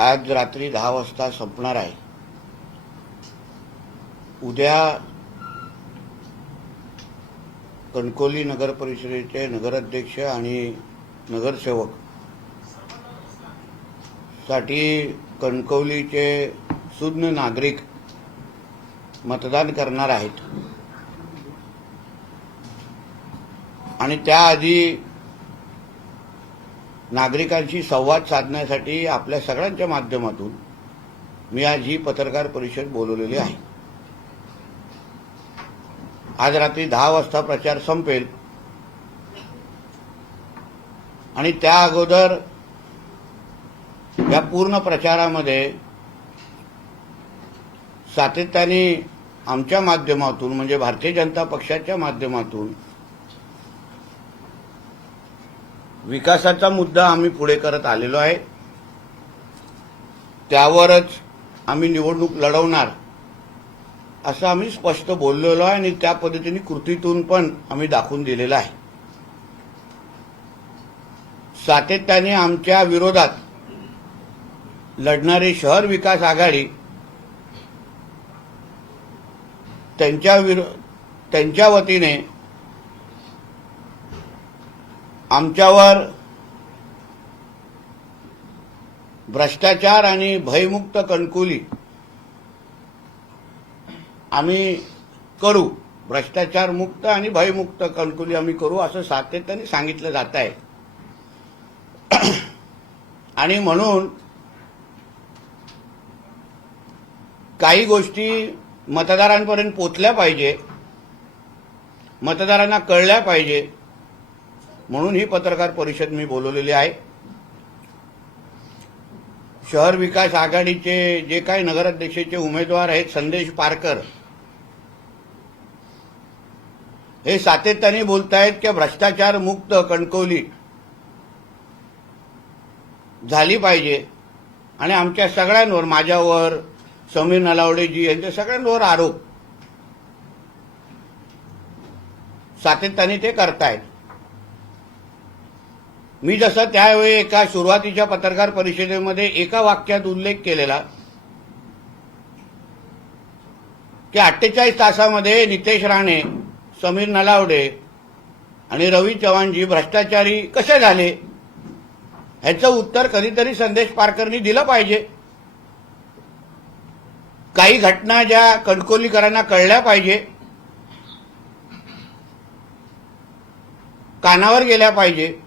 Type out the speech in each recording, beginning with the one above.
आज रात्री 10 वाजता संपणार आहे। उद्या कणकवली नगर परिषदेचे नगराध्यक्ष आणि नगरसेवक साठी कणकवलीचे सुज्ञ नागरिक मतदान करणार आहेत आणि त्याआधी नागरिकांशी संवाद साधण्यासाठी आपल्या सगळ्यांच्या माध्यमातून मी आज ही पत्रकार परिषद बोलवलेली आहे। आज रात्री 10 वाजता प्रचार संपेल आणि त्या अगोदर या पूर्ण प्रचारामध्ये सातत्याने आमच्या माध्यमातून म्हणजे भारतीय जनता पक्षाच्या माध्यमातून विकासाचा मुद्दा आम्ही पुढे करत आलेलो आहे। त्यावरच आम्ही निवडणूक लढवणार असं आम्ही स्पष्ट बोललेलो आहे आणि त्या पद्धतीने कृतीतून पण आम्ही दाखवून दिलेलं आहे। सातत्याने आमच्या विरोधात लढणारी शहर विकास आघाडी त्यांच्या वतीने आमच्यावर भ्रष्टाचार आणि भयमुक्त कणकवली आम्ही करू, भ्रष्टाचार मुक्त आणि भयमुक्त कणकवली आम्ही करू असं सातत्याने सांगितलं जात आहे। आणि म्हणून काही गोष्टी मतदारांपर्यंत पोहोचल्या पाहिजे, मतदारांना कळल्या पाहिजे, म्हणून ही पत्रकार परिषद मी बोलवलेली आहे। शहर विकास आघाडीचे जे काही नगराध्यक्षाचे उमेदवार आहेत संदेश पारकर हे सातत्याने बोलतायत की भ्रष्टाचार मुक्त कणकवली झाली पाहिजे आणि आमच्या सगळ्यांवर, माझ्यावर, समीर नलावडेजी यांच्या सगळ्यांवर आरोप सातत्याने ते करतायत। मी जसं त्यावेळी एका सुरुवातीच्या पत्रकार परिषदेमध्ये एका वाक्यात उल्लेख केलेला की 48 तासामध्ये नितेश राणे, समीर नलावडे आणि रवी चव्हाणजी भ्रष्टाचारी कसे झाले ह्याचं उत्तर कधीतरी संदेश पारकरनी दिलं पाहिजे। काही घटना ज्या कणकवलीकरांना कळल्या पाहिजे, कानावर गेल्या पाहिजे।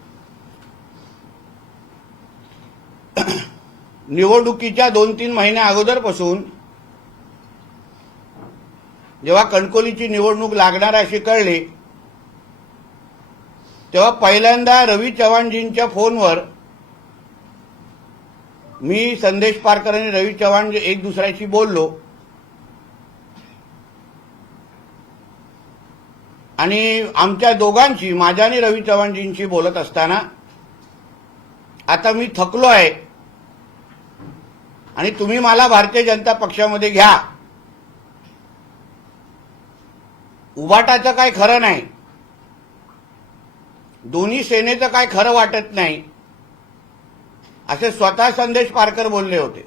निवडणुकीच्या 2-3 महिन्या अगोदरपासून जेव्हा कणकवलीची निवडणूक लागणार अशी कळली तेव्हा पहिल्यांदा रवी चव्हाणजींच्या फोनवर मी, संदेश पारकर आणि रवी चव्हाण एक दुसऱ्याशी बोललो आणि आमच्या दोघांची, माझ्या आणि रवी चव्हाणजींशी बोलत असताना आता मी थकलो आहे आणि तुम्ही मला भारतीय जनता पक्षामध्ये घ्या, उभाटाचं काय खरं नाही, दोन्ही सेनेचं काय खरं वाटत नाही असे स्वतः संदेश पारकर बोलले होते।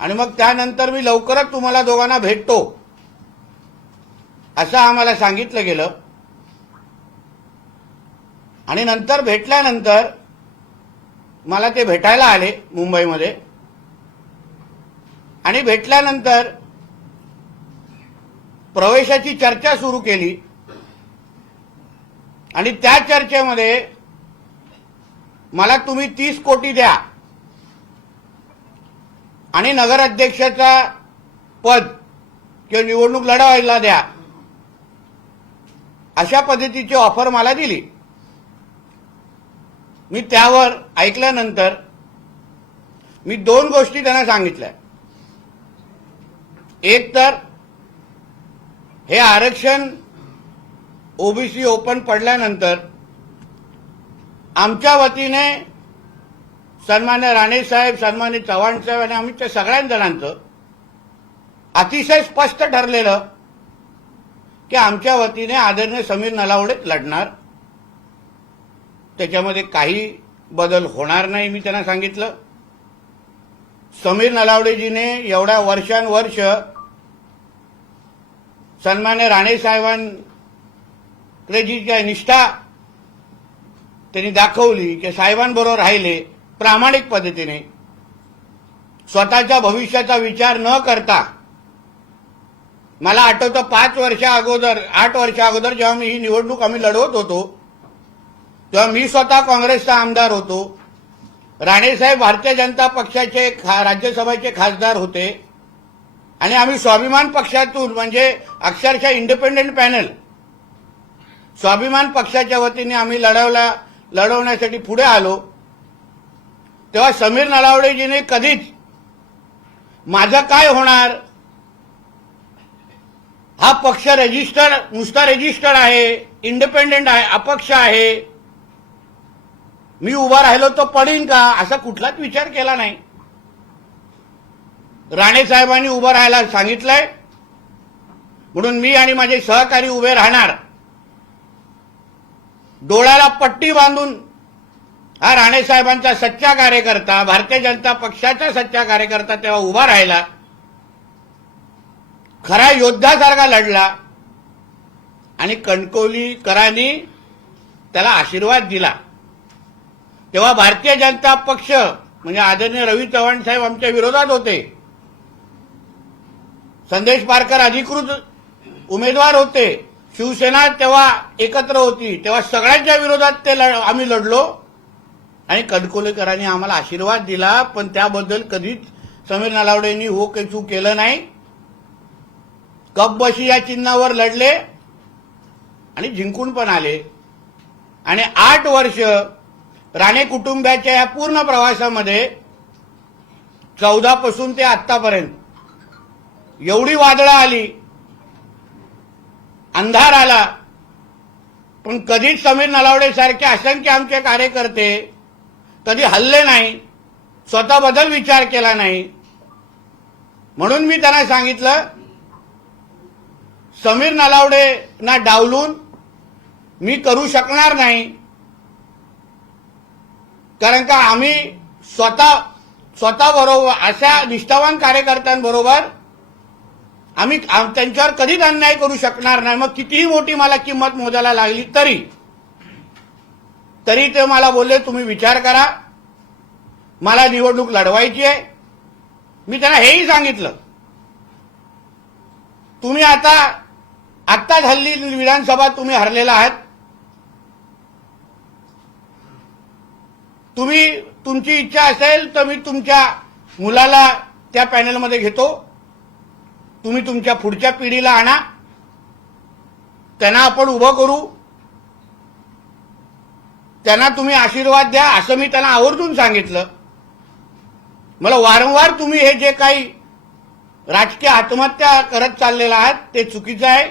आणि मग त्यानंतर मी लवकरच तुम्हाला दोघांना भेटतो असं आम्हाला सांगितलं गेलं आणि नंतर भेटल्यानंतर मला ते भेटायला आले मुंबईमध्ये आणि भेटल्यानंतर प्रवेशाची चर्चा सुरू केली आणि त्या चर्चेमध्ये मला तुम्ही 30 कोटी द्या आणि नगराध्यक्षाचा पद किंवा निवडणूक लढवायला द्या अशा पद्धतीची ऑफर मला दिली। मी त्यावर ऐकल्यानंतर मी 2 गोष्टी त्यांना सांगितल्या। एक तर हे आरक्षण ओबीसी ओपन पडल्यानंतर आमच्या वतीने सन्मान्य राणे साहेब, सन्मान्य चव्हाण साहेब आणि आमच्या सगळ्या जणांचं अतिशय स्पष्ट ठरलेलं की आमच्या वतीने आदरणीय समीर नलावडेच लढणार, त्याच्यामध्ये काही बदल होणार नाही मी त्यांना सांगितलं। समीर नलावडेजीने एवढ्या वर्षानुवर्ष सन्मान्य राणे साहेबांकडे जी काय निष्ठा त्यांनी दाखवली की साहेबांबरोबर राहिले प्रामाणिक पद्धतीने, स्वतःच्या भविष्याचा विचार न करता. मला आठवतं 8 वर्ष अगोदर जेव्हा मी ही निवडणूक आम्ही लढवत होतो तेव्हा मी स्वतः काँग्रेसचा आमदार होतो. राणेसाहेब भारतीय जनता पक्षाचे राज्यसभेचे खासदार होते आणि आम्ही स्वाभिमान पक्षातून म्हणजे अक्षरशः इंडिपेंडेंट पॅनल स्वाभिमान पक्षाच्या वतीने आम्ही लढवण्यासाठी पुढे आलो. तेव्हा समीर नलावडेजीने कधीच माझं काय होणार, हा पक्ष नुसता रजिस्टर्ड आहे, इंडिपेंडेंट आहे, अपक्ष आहे, मी उभा राहिलो तो पडीन का, असा कुठलाच विचार केला नाही. राणे साहेबांनी उभं राहायला सांगितलंय म्हणून मी आणि माझे सहकारी उभे राहणार. डोळ्याला पट्टी बांधून हा राणे साहेबांचा सच्चा कार्यकर्ता, भारतीय जनता पक्षाचा सच्चा कार्यकर्ता तेव्हा उभा राहिला, खरा योद्धासारखा लढला आणि कणकवलीकरांनी त्याला आशीर्वाद दिला. तेव्हा भारतीय जनता पक्ष म्हणजे आदरणीय रवी चव्हाण साहेब आमच्या विरोधात होते, संदेश पारकर अधिकृत उमेदवार होते, शिवसेना तेव्हा एकत्र होती, तेव्हा सगळ्यांच्या विरोधात आम्ही लढलो आणि कणकवलीकरांनी आम्हाला आशीर्वाद दिला. पण त्याबद्दल कधीच समीर नलावडेंनी हो काही केलं नाही. कपबशी या चिन्हावर लढले आणि जिंकून पण आले. आणि 8 वर्ष राणे कुटुंबाच्या या पूर्ण प्रवासामध्ये 14 पासून ते आतापर्यंत एवढी वादळं आली, अंधार आला, पण कधीच समीर नलावडे सारखे असंख्य आमचे कार्यकर्ते कधी हल्ले नाही, स्वतःबद्दल विचार केला नाही. म्हणून मी त्यांना सांगितलं समीर नलावडेंना डावलून मी करू शकणार नाही, कारण का आम्ही स्वतः बरोबर अशा निष्ठावान कार्यकर्त्यांबरोबर आम्ही त्यांच्यावर कधीच अन्याय करू शकणार नाही. मग कितीही मोठी मला किंमत मोजायला लागली तरी ते मला बोलले तुम्ही विचार करा, मला निवडणूक लढवायची आहे. मी त्यांना हेही सांगितलं तुम्ही आत्ताच हल्ली विधानसभा तुम्ही हरलेला आहात, तुमची इच्छा असेल तर मी तुमच्या मुलाला त्या पॅनलमध्ये घेतो, तुम्ही तुमच्या पुढच्या पिढीला आणा, त्यांना आपण उभं करू, त्यांना तुम्ही आशीर्वाद द्या, असं मी त्यांना आवर्जून सांगितलं. मला वारंवार तुम्ही हे जे काही राजकीय आत्महत्या करत चाललेला आहात ते चुकीचं आहे.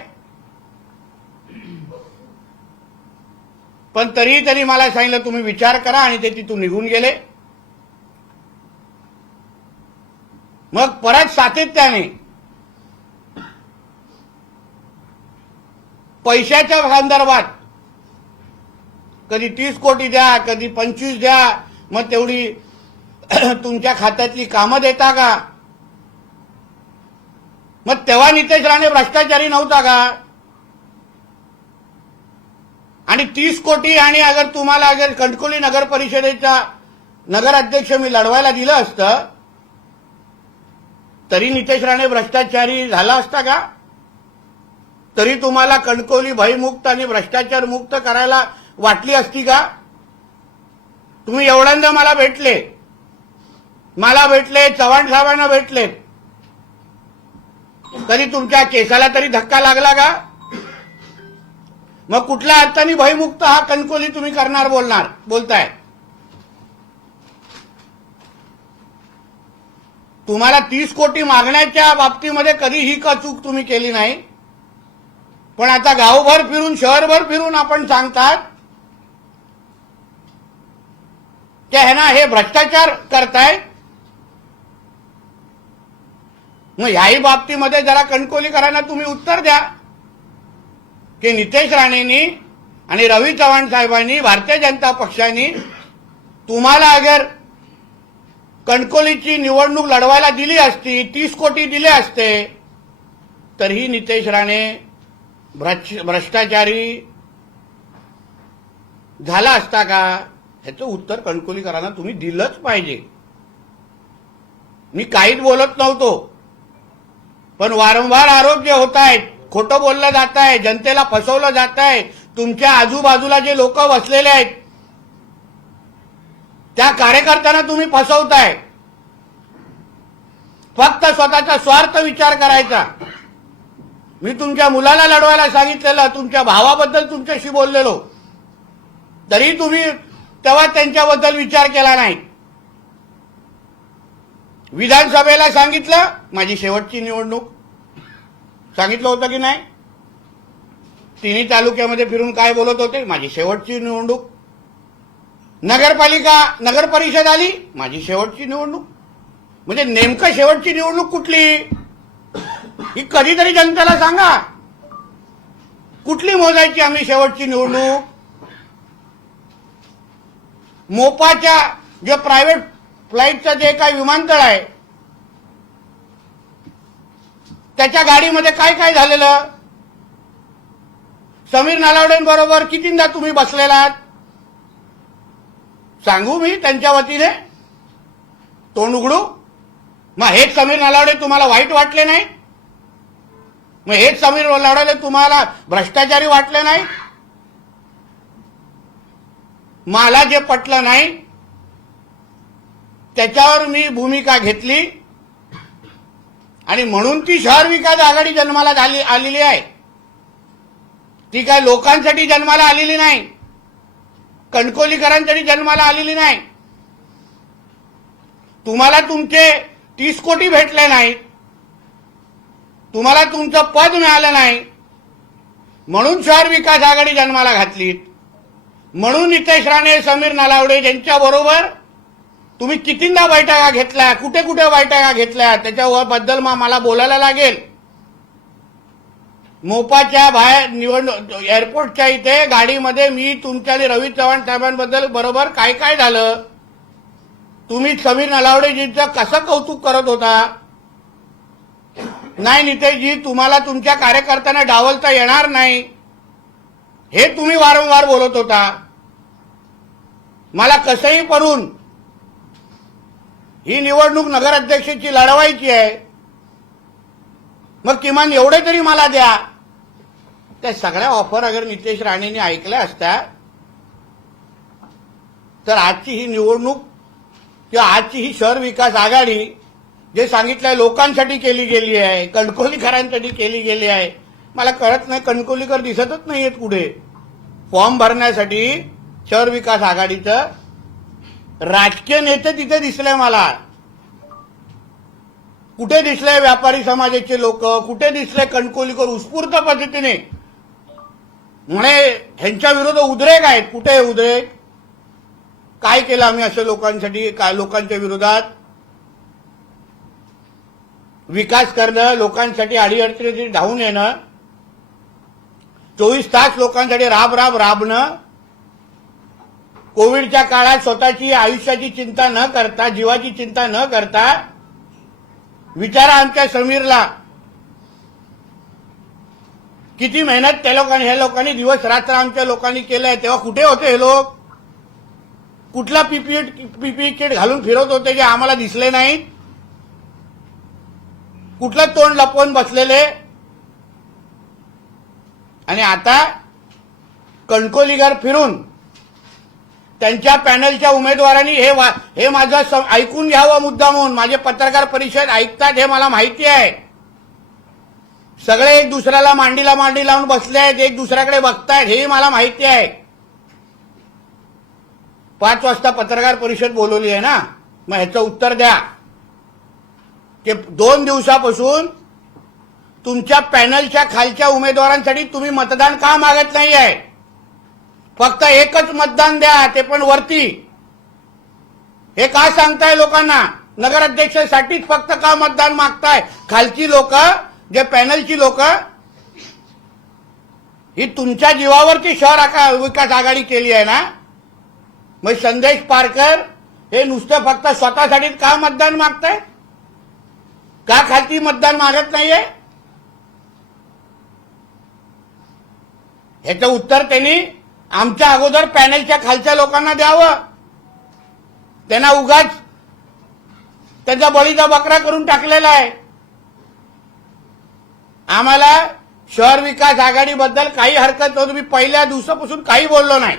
पण तरीही त्यांनी मला सांगितलं तुम्ही विचार करा आणि ते तिथून निघून गेले. मग परत सातत्याने पैशाच्या संदर्भात कधी 30 कोटी द्या, कधी 25 द्या, मग तेवढी तुमच्या खात्यातली कामं देता का? मग तेव्हा नितेश राणे भ्रष्टाचारी नव्हता का? आणि 30 कोटी आणि तुम्हाला कणकवली नगर परिषदेचा नगराध्यक्ष मी लढवायला दिलं असतं तरी नितेश राणे भ्रष्टाचारी झाला असता का? तरी तुम्हाला कणकवली भयमुक्त आणि भ्रष्टाचार मुक्त करायला वाटली असती का? तुम्ही एवढ्यांदा मला भेटले, चव्हाण साहेबांना भेटले, तरी तुमच्या केसाला तरी धक्का लागला का? मग कुठल्या अर्थाने भयमुक्त हा कणकवली तुम्ही करणार बोलताय? तुम्हाला 30 कोटी मागण्याच्या बाबतीमध्ये कधी ही चूक तुम्ही केली नाही, पण आता गावभर फिरून शहरभर फिरून आपण सांगतात की हे भ्रष्टाचार करतायत. मग याही बाबतीमध्ये जरा कणकवलीकरांना तुम्ही उत्तर द्या की नितेश राणेंनी आणि रवी चव्हाण साहेबांनी भारतीय जनता पक्षाने तुम्हाला कणकवलीची निवडणूक लढवायला दिली असती, 30 कोटी दिले असते, तरीही नितेश राणे भ्रष्टाचारी झाला असता का? ह्याचं उत्तर कणकवलीकरांना तुम्ही दिलंच पाहिजे. मी काहीच बोलत नव्हतो, पण वारंवार आरोप जे होत आहेत, खोटं बोललं जात आहे, जनतेला फसवलं जात आहे, तुमच्या आजूबाजूला जे लोक बसलेले आहेत त्या कार्यकर्त्यांना तुम्ही फसवताय. फक्त स्वतःचा स्वार्थ विचार करायचा. मी तुमच्या मुलाला लढवायला सांगितलेलं, तुमच्या भावाबद्दल तुमच्याशी बोललेलो, तरी तुम्ही तेव्हा त्यांच्याबद्दल विचार केला नाही. विधानसभेला सांगितलं माझी शेवटची निवडणूक, सांगितलं होतं की नाही? तिन्ही तालुक्यामध्ये फिरून काय बोलत होते? माझी शेवटची निवडणूक. नगरपालिका नगर परिषद आली, माझी शेवटची निवडणूक. म्हणजे नेमकं शेवटची निवडणूक कुठली ही कधीतरी जनतेला सांगा. कुठली मोजायची आम्ही शेवटची निवडणूक? मोपाच्या जे प्रायव्हेट फ्लाईटचं जे काही विमानतळ आहे त्याच्या गाडीमध्ये काय काय झालेलं? समीर नलावडेंबरोबर कितींदा तुम्ही बसलेलात? सांगू मी त्यांच्या वतीने? तोंड उघडू? मग हेच समीर नलावडे तुम्हाला वाईट वाटले नाही? मग हेच समीर नलावडे तुम्हाला भ्रष्टाचारी वाटले नाही? मला जे पटलं नाही त्याच्यावर मी भूमिका घेतली आणि म्हणून ती शहर विकास आघाडी जन्माला आलेली आहे. ती काय लोकांसाठी जन्माला आलेली नाही, कणकवलीकरांसाठी जन्माला आलेली नाही. तुम्हाला तुमचे 30 कोटी भेटले नाही, तुम्हाला तुमचं पद मिळालं नाही, म्हणून शहर विकास आघाडी जन्माला घातली. म्हणून नितेश राणे, समीर नलावडे यांच्याबरोबर तुम्ही कितींदा बैठका घेतल्या, कुठे कुठे बैठका घेतल्या, त्याच्याबद्दल मला बोलायला लागेल. मोपाच्या बाहेर निवडणूक एअरपोर्टच्या इथे गाडीमध्ये मी तुमच्या आणि रवी चव्हाण साहेबांबद्दल बरोबर काय काय झालं, तुम्ही समीर नलावडेजींचं कसं कौतुक करत होता. नाही नितेशजी, तुम्हाला तुमच्या कार्यकर्त्यांना डावलता येणार नाही हे तुम्ही वारंवार बोलत होता. मला कसंही करून ही निवडणूक नगराध्यक्षाची लढवायची आहे, मग किमान एवढे तरी मला द्या. त्या सगळ्या ऑफर अगर नितेश राणेंनी ऐकल्या असत्या तर आजची ही निवडणूक किंवा आजची ही शहर विकास आघाडी जे सांगितलंय लोकांसाठी केली गेली आहे, कणकवलीकरांसाठी केली गेली आहे. मला कळत नाही, कणकवलीकर दिसतच नाहीयेत कुठे फॉर्म भरण्यासाठी. शहर विकास आघाडीचं राजकीय नेते तिथे दिसले मला. कुठे दिसले व्यापारी समाजाचे लोक, कुठे दिसले कणकवलीकर उत्स्फूर्त पद्धतीने म्हणे ह्यांच्या विरोधात उद्रेक आहेत. कुठे उद्रेक? काय केलं आम्ही अशा लोकांसाठी? काय लोकांच्या विरोधात विकास करणं, लोकांसाठी अडीअडचणीसाठी धावून येणं, 24 तास लोकांसाठी राबणं, कोविडच्या काळात स्वतःची आयुष्याची चिंता न करता, जीवाची चिंता न करता. विचारा आमच्या समीरला किती मेहनत त्या लोकांनी, ह्या लोकांनी दिवस रात्र आमच्या लोकांनी केलंय. तेव्हा कुठे होते हे लोक? कुठला पीपीई किट घालून फिरत होते जे आम्हाला दिसले नाहीत? कुठलं तोंड लपवून बसलेले? आणि आता कणकवलीकर फिरून त्यांच्या पॅनलच्या उमेदवारांनी हे माझं ऐकून घ्यावं मुद्दामून. माझे पत्रकार परिषद ऐकतात हे मला माहिती आहे. सगळे एक दुसऱ्याला मांडीला मांडी लावून बसले आहेत, एक दुसऱ्याकडे बघतायत हेही मला माहिती आहे. 5 वाजता पत्रकार परिषद बोलवली आहे ना, मग ह्याचं उत्तर द्या की 2 दिवसापासून तुमच्या पॅनलच्या खालच्या उमेदवारांसाठी तुम्ही मतदान का मागत नाही आहे? फक्त एकच मतदान द्या, ते पण वरती. हे का सांगताय लोकांना? नगराध्यक्षासाठीच फक्त का मतदान मागताय? खालची लोक, जे पॅनलची लोक, ही तुमच्या जीवावरती शहर विकास आघाडी केली आहे ना. मग संदेश पारकर हे नुसतं फक्त स्वतःसाठी का मतदान मागताय? का खालती मतदान मागत नाहीये? ह्याचं उत्तर त्यांनी आमच्या अगोदर पॅनलच्या खालच्या लोकांना द्यावं. त्यांना उगाच त्यांचा बळीचा बकरा करून टाकलेला आहे. आम्हाला शहर विकास आघाडीबद्दल काही हरकत नव्हती. मी पहिल्या दिवसापासून काही बोललो नाही.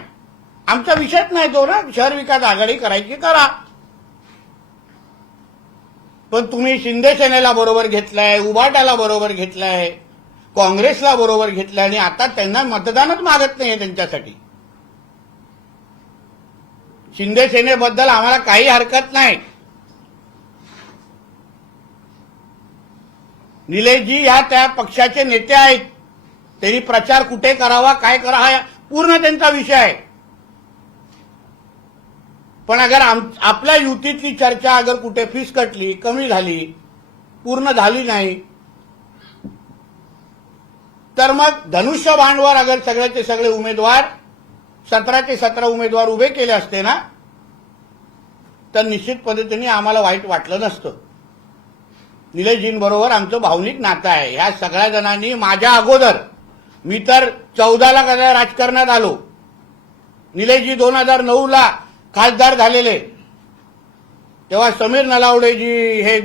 आमचा विषयच नाही तो ना. शहर विकास आघाडी करायची करा. पण तुम्ही शिंदे सेनेला बरोबर घेतलाय, उभाटाला बरोबर घेतलाय, काँग्रेसला बरोबर घेतलाय आणि आता त्यांना मतदानच मागत नाहीये त्यांच्यासाठी. शिंदे सेनेबद्दल आम्हाला काही हरकत नाही. निलेशजी ह्या त्या पक्षाचे नेते आहेत. त्यांनी प्रचार कुठे करावा, काय करावा हा पूर्ण त्यांचा विषय आहे. पण अगर आपल्या युतीतली चर्चा अगर कुठे फिसकटली, कमी झाली, पूर्ण झाली नाही, तर मग धनुष्यबाणवर अगर सगळ्याचे सगळे उमेदवार 17चे 17 उमेदवार उभे केले असते ना, तर निश्चित पद्धतीने आम्हाला वाईट वाटलं नसतं. निलेशजींबरोबर आमचं भावनिक नातं आहे. ह्या सगळ्या जणांनी माझ्या अगोदर, मी तर 14ला कदा राजकारणात आलो, निलेशजी 2009ला खासदार झालेले, तेव्हा समीर नलावडेजी, हे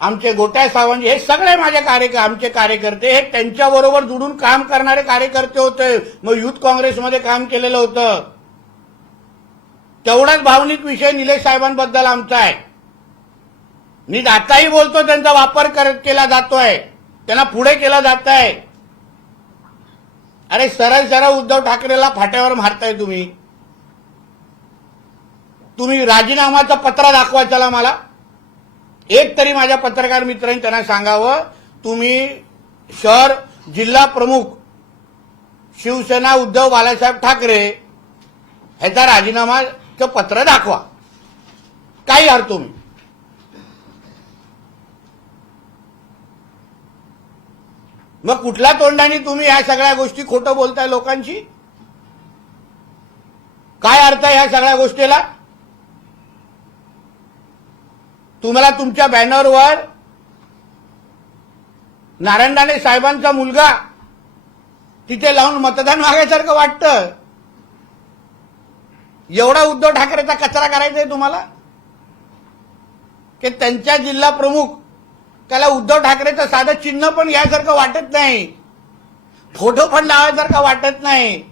आमचे गोट्या सावंतजी, हे सगळे माझे आमचे कार्यकर्ते, हे त्यांच्याबरोबर जुडून काम करणारे कार्यकर्ते होते. मग युथ काँग्रेसमध्ये काम केलेलं होतं. तेवढाच भावनिक विषय निलेश साहेबांबद्दल आमचा आहे. मी आताही बोलतो, त्यांचा वापर केला जातोय, त्यांना पुढे केला जात आहे. अरे सरळ सरळ उद्धव ठाकरेला फाट्यावर मारताय तुम्ही. तुम्ही राजीनामाचं पत्र दाखवा चला मला. एक तरी माझ्या पत्रकार मित्रांनी त्यांना सांगावं, तुम्ही शहर जिल्हा प्रमुख शिवसेना उद्धव बाळासाहेब ठाकरे ह्याचा राजीनामाचं पत्र दाखवा. काही अर्थ तुम्ही. मग कुठल्या तोंडाने तुम्ही ह्या सगळ्या गोष्टी खोटं बोलताय लोकांशी? काय अर्थ आहे ह्या सगळ्या गोष्टीला? तुम्हाला तुमच्या बॅनरवर नारायण राणे साहेबांचा मुलगा तिथे लावून मतदान मागायसारखं वाटतं. एवढा उद्धव ठाकरेचा कचरा करायचा आहे तुम्हाला की त्यांच्या जिल्हा प्रमुख त्याला उद्धव ठाकरेचं साधं चिन्ह पण घ्यायसारखं वाटत नाही, फोटो पण लावायसारखं वाटत नाही.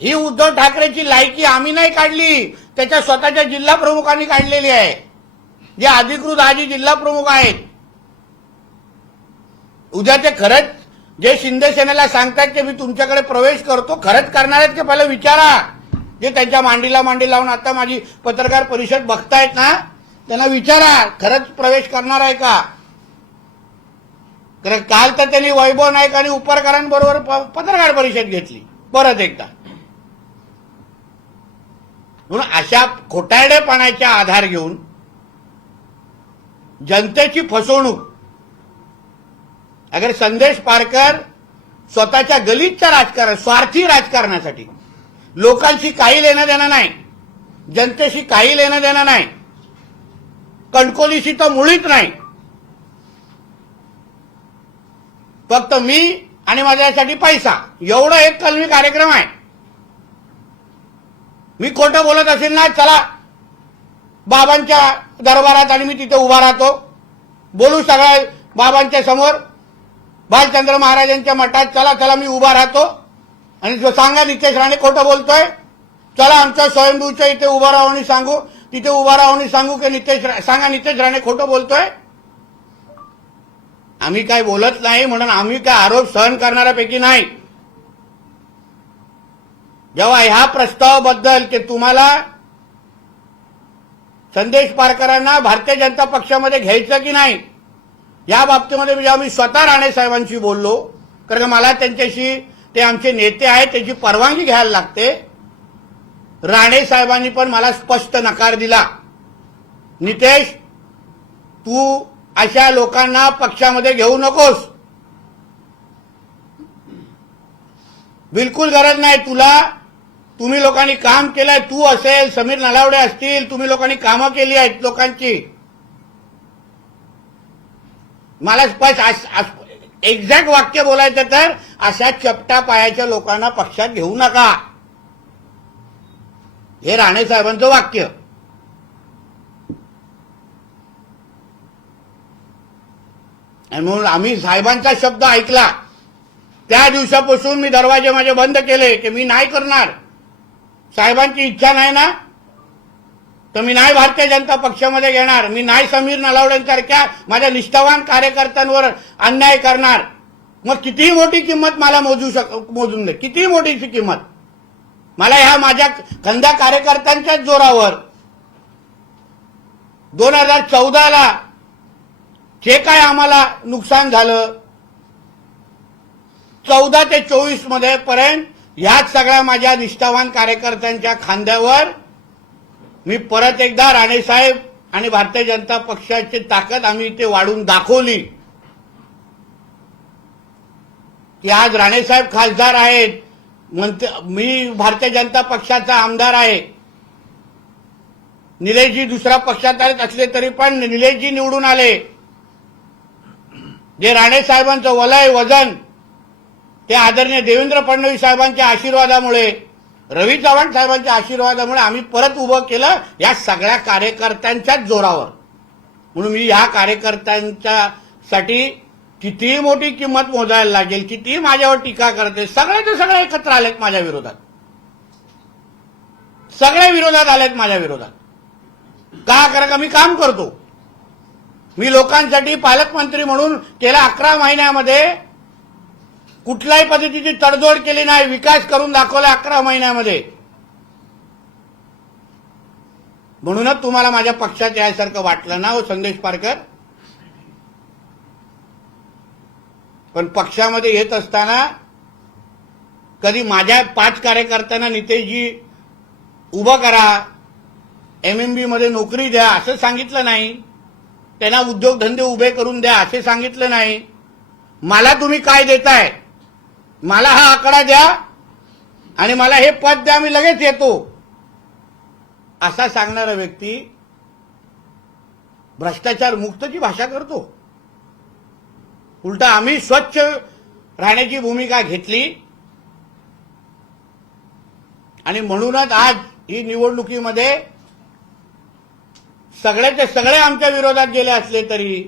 ही उद्धव ठाकरेची लायकी आम्ही नाही काढली, त्याच्या स्वतःच्या जिल्हा प्रमुखांनी काढलेली आहे, जे अधिकृत आजी जिल्हा प्रमुख आहेत. उद्या ते खरंच जे शिंदे सेनेला सांगतात की मी तुमच्याकडे प्रवेश करतो, खरंच करणार आहेत की पहिलं विचारा. जे त्यांच्या मांडीला मांडी लावून आता माझी पत्रकार परिषद बघतायत ना, त्यांना विचारा खरंच प्रवेश करणार आहे का. कारण काल तर त्यांनी वैभव नाईक आणि उपरकरांबरोबर पत्रकार परिषद घेतली परत एकदा. म्हणून अशा खोटारडेपणाचा आधार घेऊन जनतेची फसवणूक. अगर संदेश पारकर स्वतःच्या गलिच्छ राजकारण, स्वार्थी राजकारणासाठी, लोकांशी काही लेणं देणं नाही, जनतेशी काही लेणं देणं नाही, कणकोलीशी तर मुळीच नाही, फक्त मी आणि माझ्यासाठी पैसा, एवढं एक कलमी कार्यक्रम आहे. मी खोटं बोलत असेल ना, चला बाबांच्या दरबारात आणि मी तिथे उभा राहतो, बोलू सगळ्या बाबांच्या समोर, बालचंद्र महाराजांच्या मठात, चला चला मी उभा राहतो आणि जो सांगा नितेश राणे खोटं बोलतोय, चला आमच्या स्वयंभूच्या इथे उभा राहू आणि सांगू, तिथे उभा राहू आणि सांगू की नितेश राणे खोटं बोलतोय. आम्ही काय बोलत नाही म्हणून आम्ही काय आरोप सहन करणाऱ्यापैकी नाही. जेव्हा ह्या प्रस्तावाबद्दल की तुम्हाला संदेश पारकरांना भारतीय जनता पक्षामध्ये घ्यायचं की नाही, या बाबतीमध्ये जेव्हा मी स्वतः राणे साहेबांशी बोललो, कारण मला त्यांच्याशी, ते आमचे नेते आहेत, त्याची परवानगी घ्यायला लागते. राणे साहेबांनी पण मला स्पष्ट नकार दिला, नितेश तू अशा लोकांना पक्षामध्ये घेऊ नकोस, बिलकुल गरज नाही तुला. तुम्ही लोकांनी काम केलंय, तू असेल, समीर नलावडे असतील, तुम्ही लोकांनी कामं केली आहेत लोकांची. मला स्पष्ट एक्झॅक्ट वाक्य बोलायचं तर अशा चपटा पायाच्या लोकांना पक्षात घेऊ नका, हे राणे साहेबांचं वाक्य. आणि म्हणून आम्ही साहेबांचा शब्द ऐकला. त्या दिवसापासून मी दरवाजे माझे बंद केले की मी नाही करणार. साहेबांची इच्छा नाही ना तर मी नाही भारतीय जनता पक्षामध्ये घेणार. मी नाही समीर नलावडेंसारख्या माझ्या निष्ठावान कार्यकर्त्यांवर अन्याय करणार. मग कितीही मोठी किंमत मला मोजून दे, कितीही मोठीची किंमत मला ह्या माझ्या खंद्या कार्यकर्त्यांच्याच जोरावर 2014ला जे काय आम्हाला नुकसान झालं 14 ते 24 मध्ये पर्यंत ह्याच सगळ्या माझ्या निष्ठावान कार्यकर्त्यांच्या खांद्यावर मी परत एकदा राणेसाहेब आणि भारतीय जनता पक्षाची ताकद आम्ही इथे वाढून दाखवली की आज राणेसाहेब खासदार आहेत, मी भारतीय जनता पक्षाचा आमदार आहे. निलेशजी दुसऱ्या पक्षात आले असले तरी पण निलेशजी निवडून आले. जे राणेसाहेबांचं वलय वजन ते आदरणीय देवेंद्र फडणवीस साहेबांच्या आशीर्वादामुळे, रवी चव्हाण साहेबांच्या आशीर्वादामुळे आम्ही परत उभं केलं या सगळ्या कार्यकर्त्यांच्याच जोरावर. म्हणून मी ह्या कार्यकर्त्यांच्यासाठी कितीही मोठी किंमत मोजायला लागेल, कितीही माझ्यावर टीका करते, सगळे सगळे एकत्र आलेत माझ्या विरोधात, सगळे विरोधात आलेत माझ्या विरोधात. का? कारण का मी काम करतो. मी लोकांसाठी पालकमंत्री म्हणून गेल्या 11 महिन्यामध्ये कुठल्याही पद्धतीची तडजोड केली नाही, विकास करून दाखवला 11 महिन्यामध्ये. म्हणूनच तुम्हाला माझ्या पक्षात यासारखं वाटलं ना हो संदेश पारकर. पण पक्षामध्ये येत असताना कधी माझ्या 5 कार्यकर्त्यांना नितेशजी उभं करा, एमएमबी मध्ये नोकरी द्या असं सांगितलं नाही, त्यांना उद्योगधंदे उभे करून द्या असे सांगितलं नाही. मला तुम्ही काय देताय, मला हा आकडा द्या आणि मला हे पद द्या, मी लगेच येतो असा सांगणारा व्यक्ती भ्रष्टाचार मुक्तची भाषा करतो. उलटा आम्ही स्वच्छ राहण्याची भूमिका घेतली आणि म्हणूनच आज ही निवडणुकीमध्ये सगळेचे सगळे आमच्या विरोधात गेले असले तरी,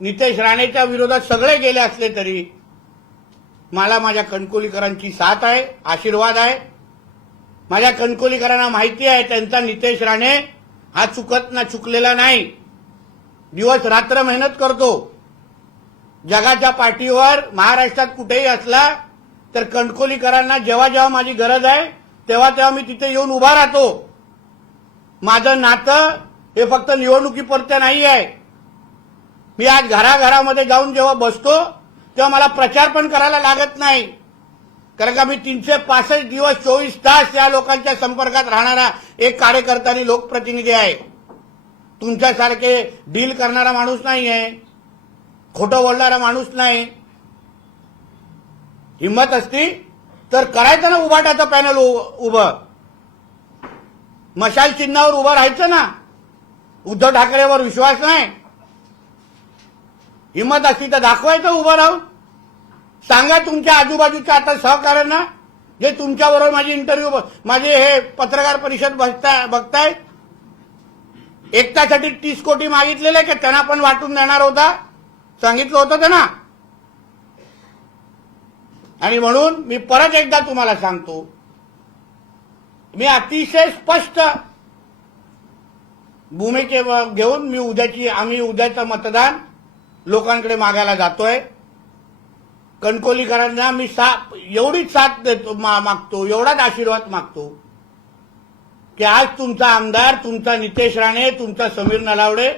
नितेश राणेच्या विरोधात सगळे गेले असले तरी मला माझ्या कणकोलीकरांची साथ आहे, आशीर्वाद आहे. माझ्या कणकोलीकरांना माहिती आहे त्यांचा नितेश राणे हा चुकलेला नाही. दिवस रात्र मेहनत करतो. जगाच्या पाठीवर महाराष्ट्रात कुठेही असला तर कणकोलीकरांना जेव्हा जेव्हा माझी गरज आहे तेव्हा तेव्हा मी तिथे येऊन उभा राहतो. माझं नातं हे फक्त निवडणुकीपुरतं नाही आहे. मी आज घराघरामध्ये जाऊन जेव्हा बसतो तेव्हा मला प्रचार पण करायला लागत नाही, कारण का मी 365 दिवस 24 तास या लोकांच्या संपर्कात राहणारा एक कार्यकर्ता आणि लोकप्रतिनिधी आहे. तुमच्यासारखे डील करणारा माणूस नाही आहे, खोटं बोलणारा माणूस नाही. हिंमत असती तर करायचं ना उभाटाचं पॅनल उभं, मशाल चिन्हावर उभं राहायचं ना. उद्धव ठाकरेवर विश्वास नाही, हिंमत असती तर दाखवायचं उभं राहून. सांगा तुमच्या आजूबाजूच्या आता सहकार्यांना जे तुमच्याबरोबर माझे हे पत्रकार परिषद बघताय, एकट्यासाठी 30 कोटी मागितलेले की त्यांना पण वाटून देणार होता, सांगितलं होतं त्यांना. आणि म्हणून मी परत एकदा तुम्हाला सांगतो, मी अतिशय स्पष्ट भूमिके घेऊन आम्ही उद्याचं मतदान लोकांकडे मागायला जातोय. कणकोलीकरांना मी एवढीच साथ देतो, मागतो, एवढाच आशीर्वाद मागतो की आज तुमचा आमदार, तुमचा नितेश राणे, तुमचा समीर नलावडे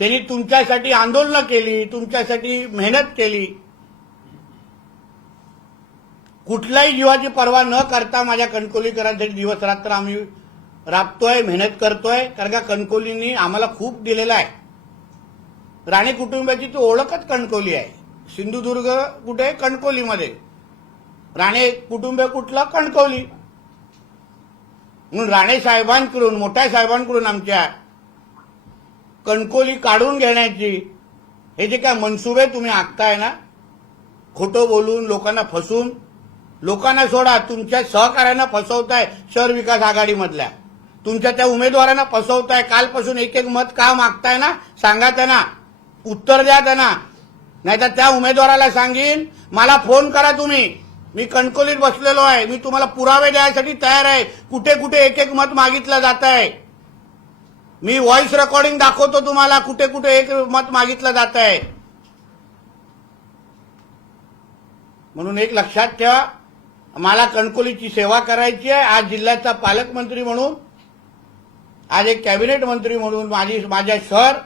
त्यांनी तुमच्यासाठी आंदोलनं केली, तुमच्यासाठी मेहनत केली. कुठल्याही जीवाची पर्वा न करता माझ्या कणकोलीकरांसाठी दिवस रात्र आम्ही राबतोय, मेहनत करतोय. कारण का कणकोलींनी आम्हाला खूप दिलेला आहे. राणे कुटुंबाची ती ओळखच कणकोली आहे. सिंधुदुर्ग कुठे? कणकोलीमध्ये. राणे कुटुंब कुठलं? कणकवली. म्हणून राणे साहेबांकडून, मोठ्या साहेबांकडून आमच्या कणकवली काढून घेण्याची हे जे काय मनसुबे तुम्ही आखताय ना, खोटं बोलून, लोकांना फसून, लोकांना सोडा, तुमच्या सहकार्यांना फसवताय. शहर विकास आघाडीमधल्या तुमच्या त्या उमेदवारांना फसवताय. कालपासून एक एक मत का मागताय ना, सांगा त्यांना, उत्तर द्या त्यांना. नाहीतर त्या उमेदवाराला सांगीन, मला फोन करा तुम्ही, मी कणकवलीत बसलेलो आहे, मी तुम्हाला पुरावे द्यायसाठी तयार आहे, कुठे कुठे एक एक मत मागितलं जात आहे. मी व्हॉइस रेकॉर्डिंग दाखवतो तुम्हाला, कुठे कुठे एक मत मागितलं जात आहे. म्हणून एक लक्षात ठेवा, मला कणकवलीची सेवा करायची आहे. आज जिल्ह्याचा पालकमंत्री म्हणून, आज एक कॅबिनेट मंत्री म्हणून माझ्या शहर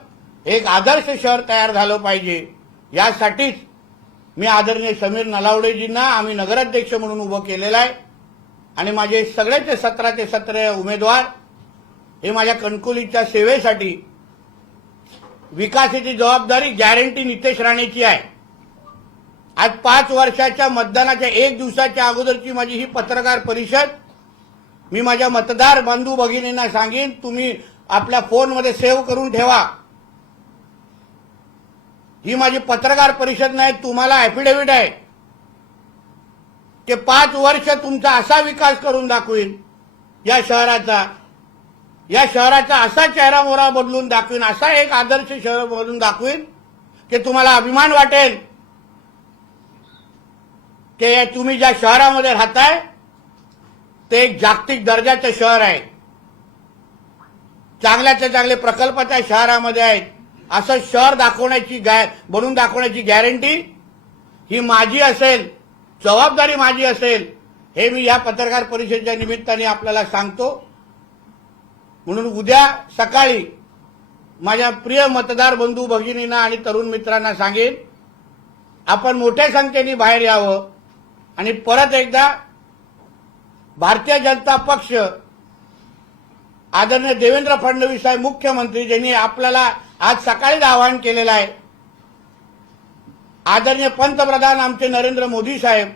एक आदर्श शहर तयार झालं पाहिजे. यासाठीच मी आदरणीय समीर नलावडेजींना आम्ही नगराध्यक्ष म्हणून उभं केलेलं आहे. आणि माझे सगळ्याचे 17 उमेदवार हे माझ्या कणकवलीच्या सेवेसाठी, विकासाची जबाबदारी गॅरंटी नितेश राणेची आहे. आज 5 वर्षाच्या मतदानाच्या 1 दिवसाच्या अगोदरची माझी ही पत्रकार परिषद मी माझ्या मतदार बंधू भगिनींना सांगेन, तुम्ही आपल्या फोनमध्ये सेव्ह करून ठेवा. ही माझी पत्रकार परिषद नाही, तुम्हाला ऍफिडेव्हिट आहे की 5 वर्ष तुमचा असा विकास करून दाखवीन या शहराचा असा चेहरा मोहरा बदलून दाखवीन, असा एक आदर्श शहर बनवून दाखवीन की तुम्हाला अभिमान वाटेल की तुम्ही ज्या शहरामध्ये राहताय ते एक जागतिक दर्जाचं शहर आहे, चांगल्याच्या चांगले प्रकल्प त्या शहरामध्ये आहेत. असं शहर बनवून दाखवण्याची गॅरंटी ही माझी असेल, जबाबदारी माझी असेल, हे मी या पत्रकार परिषदेच्या निमित्ताने आपल्याला सांगतो. म्हणून उद्या सकाळी माझ्या प्रिय मतदार बंधू भगिनींना आणि तरुण मित्रांना सांगेन, आपण मोठ्या संख्येने बाहेर यावं आणि परत एकदा भारतीय जनता पक्ष, आदरणीय देवेंद्र फडणवीस साहेब मुख्यमंत्री, ज्यांनी आपल्याला आज सकाळीच आवाहन केलेलं आहे, आदरणीय पंतप्रधान आमचे नरेंद्र मोदी साहेब,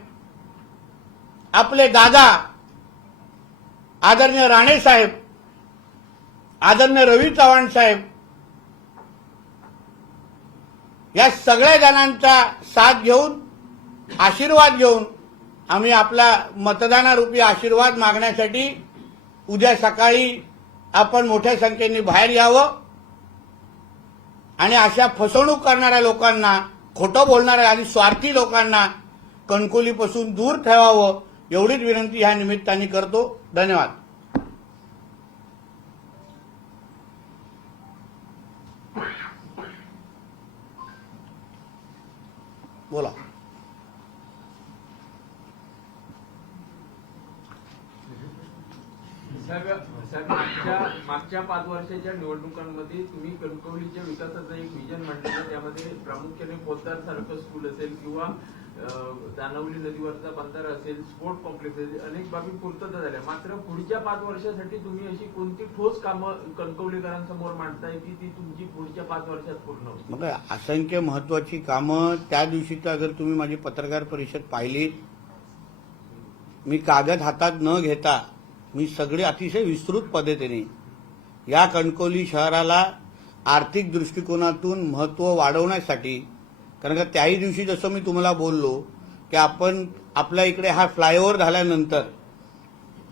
आपले दादा आदरणीय राणे साहेब, आदरणीय रवी चव्हाण साहेब, या सगळ्या जणांचा साथ घेऊन, आशीर्वाद घेऊन आम्ही आपला मतदानारूपी आशीर्वाद मागण्यासाठी उद्या सकाळी आपण मोठ्या संख्येने बाहेर यावं आणि अशा फसवणूक करणाऱ्या लोकांना, खोटं बोलणाऱ्या आणि स्वार्थी लोकांना कणकवलीपासून दूर ठेवावं, एवढीच विनंती ह्या निमित्ताने करतो. धन्यवाद. बोला. साहेब, मागच्या 5 वर्षाच्या निवडणुकांमध्ये तुम्ही कणकवलीच्या विकासाचं एक विजन मांडलं, त्यामध्ये प्रामुख्याने पोद्दार सारखं स्कूल असेल किंवा दानवली नदीवरचा बंधारा असेल, स्पोर्ट कॉम्प्लेक्स असेल, अनेक बाबी पूर्तता झाल्या. मात्र पुढच्या 5 वर्षासाठी तुम्ही अशी कोणती ठोस कामं कणकवलीकरांसमोर मांडताय की ती तुमची पुढच्या 5 वर्षात पूर्ण होईल? मग असंख्य महत्वाची कामं. त्या दिवशीचा अगर तुम्ही माझी पत्रकार परिषद पाहिली, मी कागद हातात न घेता मी सगळे अतिशय विस्तृत पद्धतीने या कणकवली शहराला आर्थिक दृष्टिकोनातून महत्त्व वाढवण्यासाठी, कारण का त्याही दिवशी जसं मी तुम्हाला बोललो की आपण आपल्या इकडे हा फ्लायओव्हर झाल्यानंतर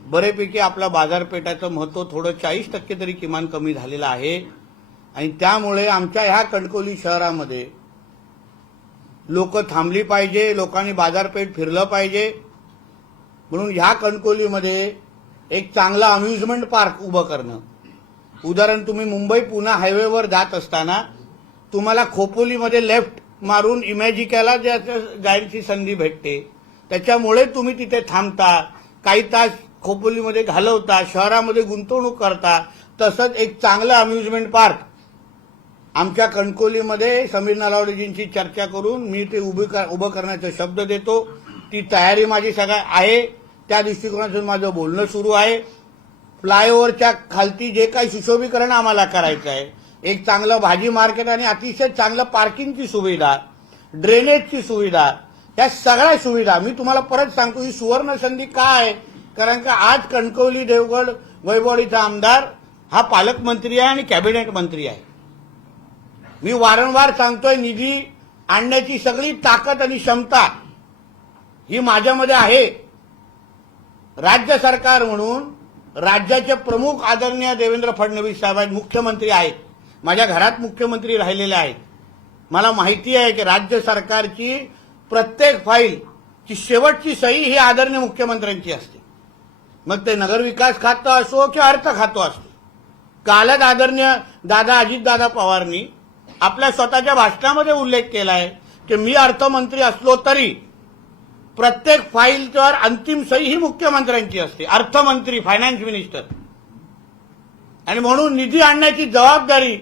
बरेपैकी आपल्या बाजारपेठाचं महत्त्व थोडं 40% तरी किमान कमी झालेलं आहे. आणि त्यामुळे आमच्या ह्या कणकवली शहरामध्ये लोक थांबली पाहिजे, लोकांनी बाजारपेठ फिरलं पाहिजे. म्हणून ह्या कणकवलीमध्ये एक चांगला अम्युजमेंट पार्क उभं करणं. उदाहरण, तुम्ही मुंबई पुणे हायवेवर जात असताना तुम्हाला खोपोलीमध्ये लेफ्ट मारून इमॅजिकाला जायची संधी भेटते, त्याच्यामुळे तुम्ही तिथे थांबता, काही तास खोपोलीमध्ये घालवता, शहरामध्ये गुंतवणूक करता. तसंच एक चांगलं अम्युजमेंट पार्क आमच्या कणकवलीमध्ये समीर नलावडेजींची चर्चा करून मी ते उभं करण्याचा शब्द देतो. ती तयारी माझी सगळ्या आहे, त्या दृष्टिकोनातून माझं बोलणं सुरू आहे. फ्लायओव्हरच्या खालती जे काही सुशोभीकरण आम्हाला करायचं आहे, एक चांगलं भाजी मार्केट आणि अतिशय चांगलं पार्किंगची सुविधा, ड्रेनेजची सुविधा, या सगळ्या सुविधा मी तुम्हाला परत सांगतो, ही सुवर्ण संधी का आहे? कारण का आज कणकवली देवगड वैभववाडीचा आमदार हा पालकमंत्री आहे आणि कॅबिनेट मंत्री आहे. मी वारंवार सांगतोय, निधी आणण्याची सगळी ताकद आणि क्षमता ही माझ्यामध्ये आहे. राज्य सरकार म्हणून राज्याचे प्रमुख आदरणीय देवेंद्र फडणवीस साहेब आहेत, मुख्यमंत्री आहेत. माझ्या घरात मुख्यमंत्री राहिलेले आहेत. मला माहिती आहे की राज्य सरकारची प्रत्येक फाईलची शेवटची सही ही आदरणीय मुख्यमंत्र्यांची असते. मग ते नगरविकास खातं असो किंवा अर्थ खातं असो. कालच आदरणीय दादा अजितदादा पवारनी आपल्या स्वतःच्या भाषणामध्ये उल्लेख केलाय की मी अर्थमंत्री असलो तरी प्रत्येक फाईलवर अंतिम सही ही मुख्यमंत्र्यांची असते, अर्थमंत्री, फायनान्स मिनिस्टर. आणि म्हणून निधी आणण्याची जबाबदारी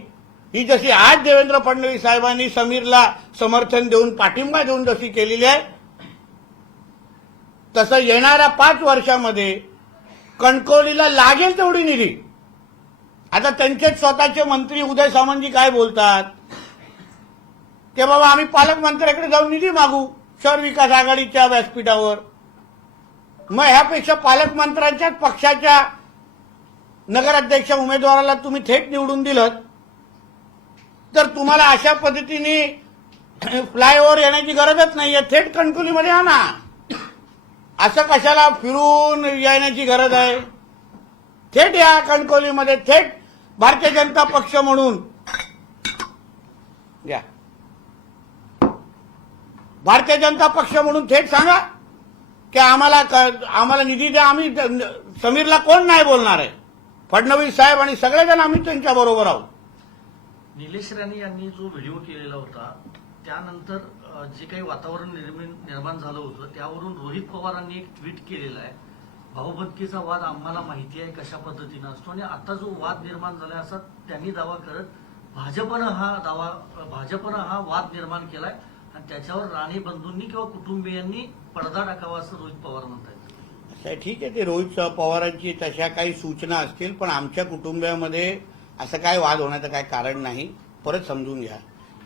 ही जशी आज देवेंद्र फडणवीस साहेबांनी समीरला समर्थन देऊन पाठिंबा देऊन जशी केलेली आहे, तसं येणाऱ्या 5 वर्षामध्ये कणकवलीला लागेल तेवढी निधी. आता त्यांचेच स्वतःचे मंत्री उदय सामंतजी काय बोलतात की बाबा आम्ही पालकमंत्र्याकडे जाऊन निधी मागू शहर विकास आघाडीच्या व्यासपीठावर. मग ह्यापेक्षा पालकमंत्र्यांच्याच पक्षाच्या नगराध्यक्ष उमेदवाराला तुम्ही थेट निवडून दिलं तर तुम्हाला अशा पद्धतीने फ्लायओव्हर येण्याची गरजच नाहीये. थेट कणकवलीमध्ये या ना. असं कशाला फिरून येण्याची गरज आहे? थेट या कणकवलीमध्ये, थेट भारतीय जनता पक्ष म्हणून या. भारतीय जनता पक्ष म्हणून थेट सांगा की आम्हाला निधी द्या. आम्ही समीरला कोण नाही बोलणार आहे? फडणवीस साहेब आणि सगळेजण आम्ही त्यांच्या बरोबर आहोत. निलेश राणे यांनी जो व्हिडिओ केलेला होता त्यानंतर जे काही वातावरण निर्माण झालं होतं त्यावरून रोहित पवारांनी एक ट्विट केलेलं आहे, भाऊबंदकीचा वाद आम्हाला माहिती आहे कशा पद्धतीनं असतो आणि आता जो वाद निर्माण झालाय असा त्यांनी दावा करत भाजपनं हा वाद निर्माण केलाय आणि त्याच्यावर राणे बंधूंनी किंवा कुटुंबियांनी पडदा टाकावा असं रोहित पवार म्हणतात. ठीक आहे, ते रोहित पवारांची तशा काही सूचना असतील, पण आमच्या कुटुंबामध्ये असं काय वाद होण्याचं काय कारण नाही. परत समजून घ्या,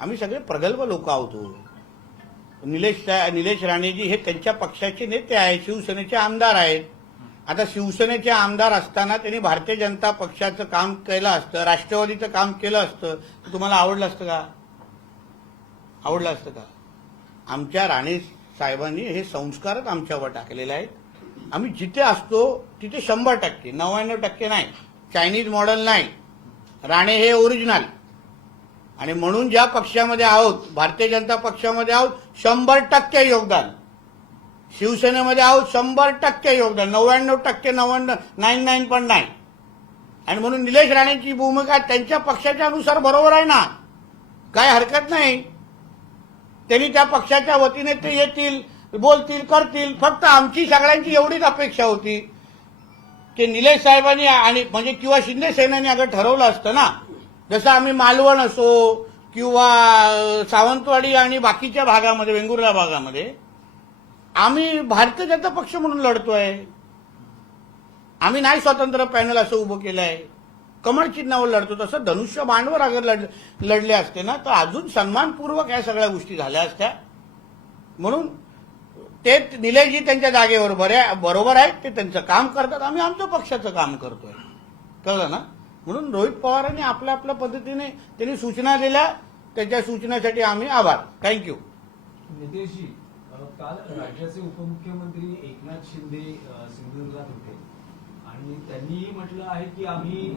आम्ही सगळे प्रगल्भ लोक आहोत. निलेश राणेजी हे त्यांच्या पक्षाचे नेते आहेत, शिवसेनेचे आमदार आहेत. आता शिवसेनेचे आमदार असताना त्यांनी भारतीय जनता पक्षाचं काम केलं असतं, राष्ट्रवादीचं काम केलं असतं तर तुम्हाला आवडलं असतं का? आवडलं असतं का? आमच्या राणे साहेबांनी हे संस्कारच आमच्यावर टाकलेले आहेत. आम्ही जिथे असतो तिथे 100%, 99% नाही, चायनीज मॉडेल नाही. राणे हे ओरिजिनल. आणि म्हणून ज्या पक्षामध्ये आहोत, भारतीय जनता पक्षामध्ये आहोत, 100% योगदान. शिवसेनेमध्ये आहोत, 100% योगदान, 99%, 99 पण नाही. आणि म्हणून निलेश राणेंची भूमिका त्यांच्या पक्षाच्या अनुसार बरोबर आहे ना, काय हरकत नाही. त्यांनी त्या पक्षाच्या वतीने ते येतील, बोलतील, करतील. फक्त आमची सगळ्यांची एवढीच अपेक्षा होती की निलेश साहेबांनी आणि म्हणजे किंवा शिंदे सेनेने अगर ठरवलं असतं ना, जसं आम्ही मालवण असो किंवा सावंतवाडी आणि बाकीच्या भागामध्ये, वेंगुर्ला भागामध्ये आम्ही भारतीय जनता पक्ष म्हणून लढतोय. आम्ही नाही स्वतंत्र पॅनल असं उभं केलंय, कमळ चिन्हावर लढतो. तसं धनुष्य बाणवर अगर लढले असते ना तर अजून सन्मानपूर्वक या सगळ्या गोष्टी झाल्या असत्या. म्हणून ते निलेशजी त्यांच्या जागेवर बरोबर आहेत, ते त्यांचं काम करतात, आम्ही आमच्या पक्षाचं काम करतोय. कळलं ना? म्हणून रोहित पवारांनी आपल्या आपल्या पद्धतीने त्यांनी सूचना दिल्या, त्याच्या सूचनेसाठी आम्ही आभार. थँक्यू. नितेशजी, काल राज्याचे उपमुख्यमंत्री एकनाथ शिंदे सिंधुदुर्गात होते आणि त्यांनी म्हटलं आहे की आम्ही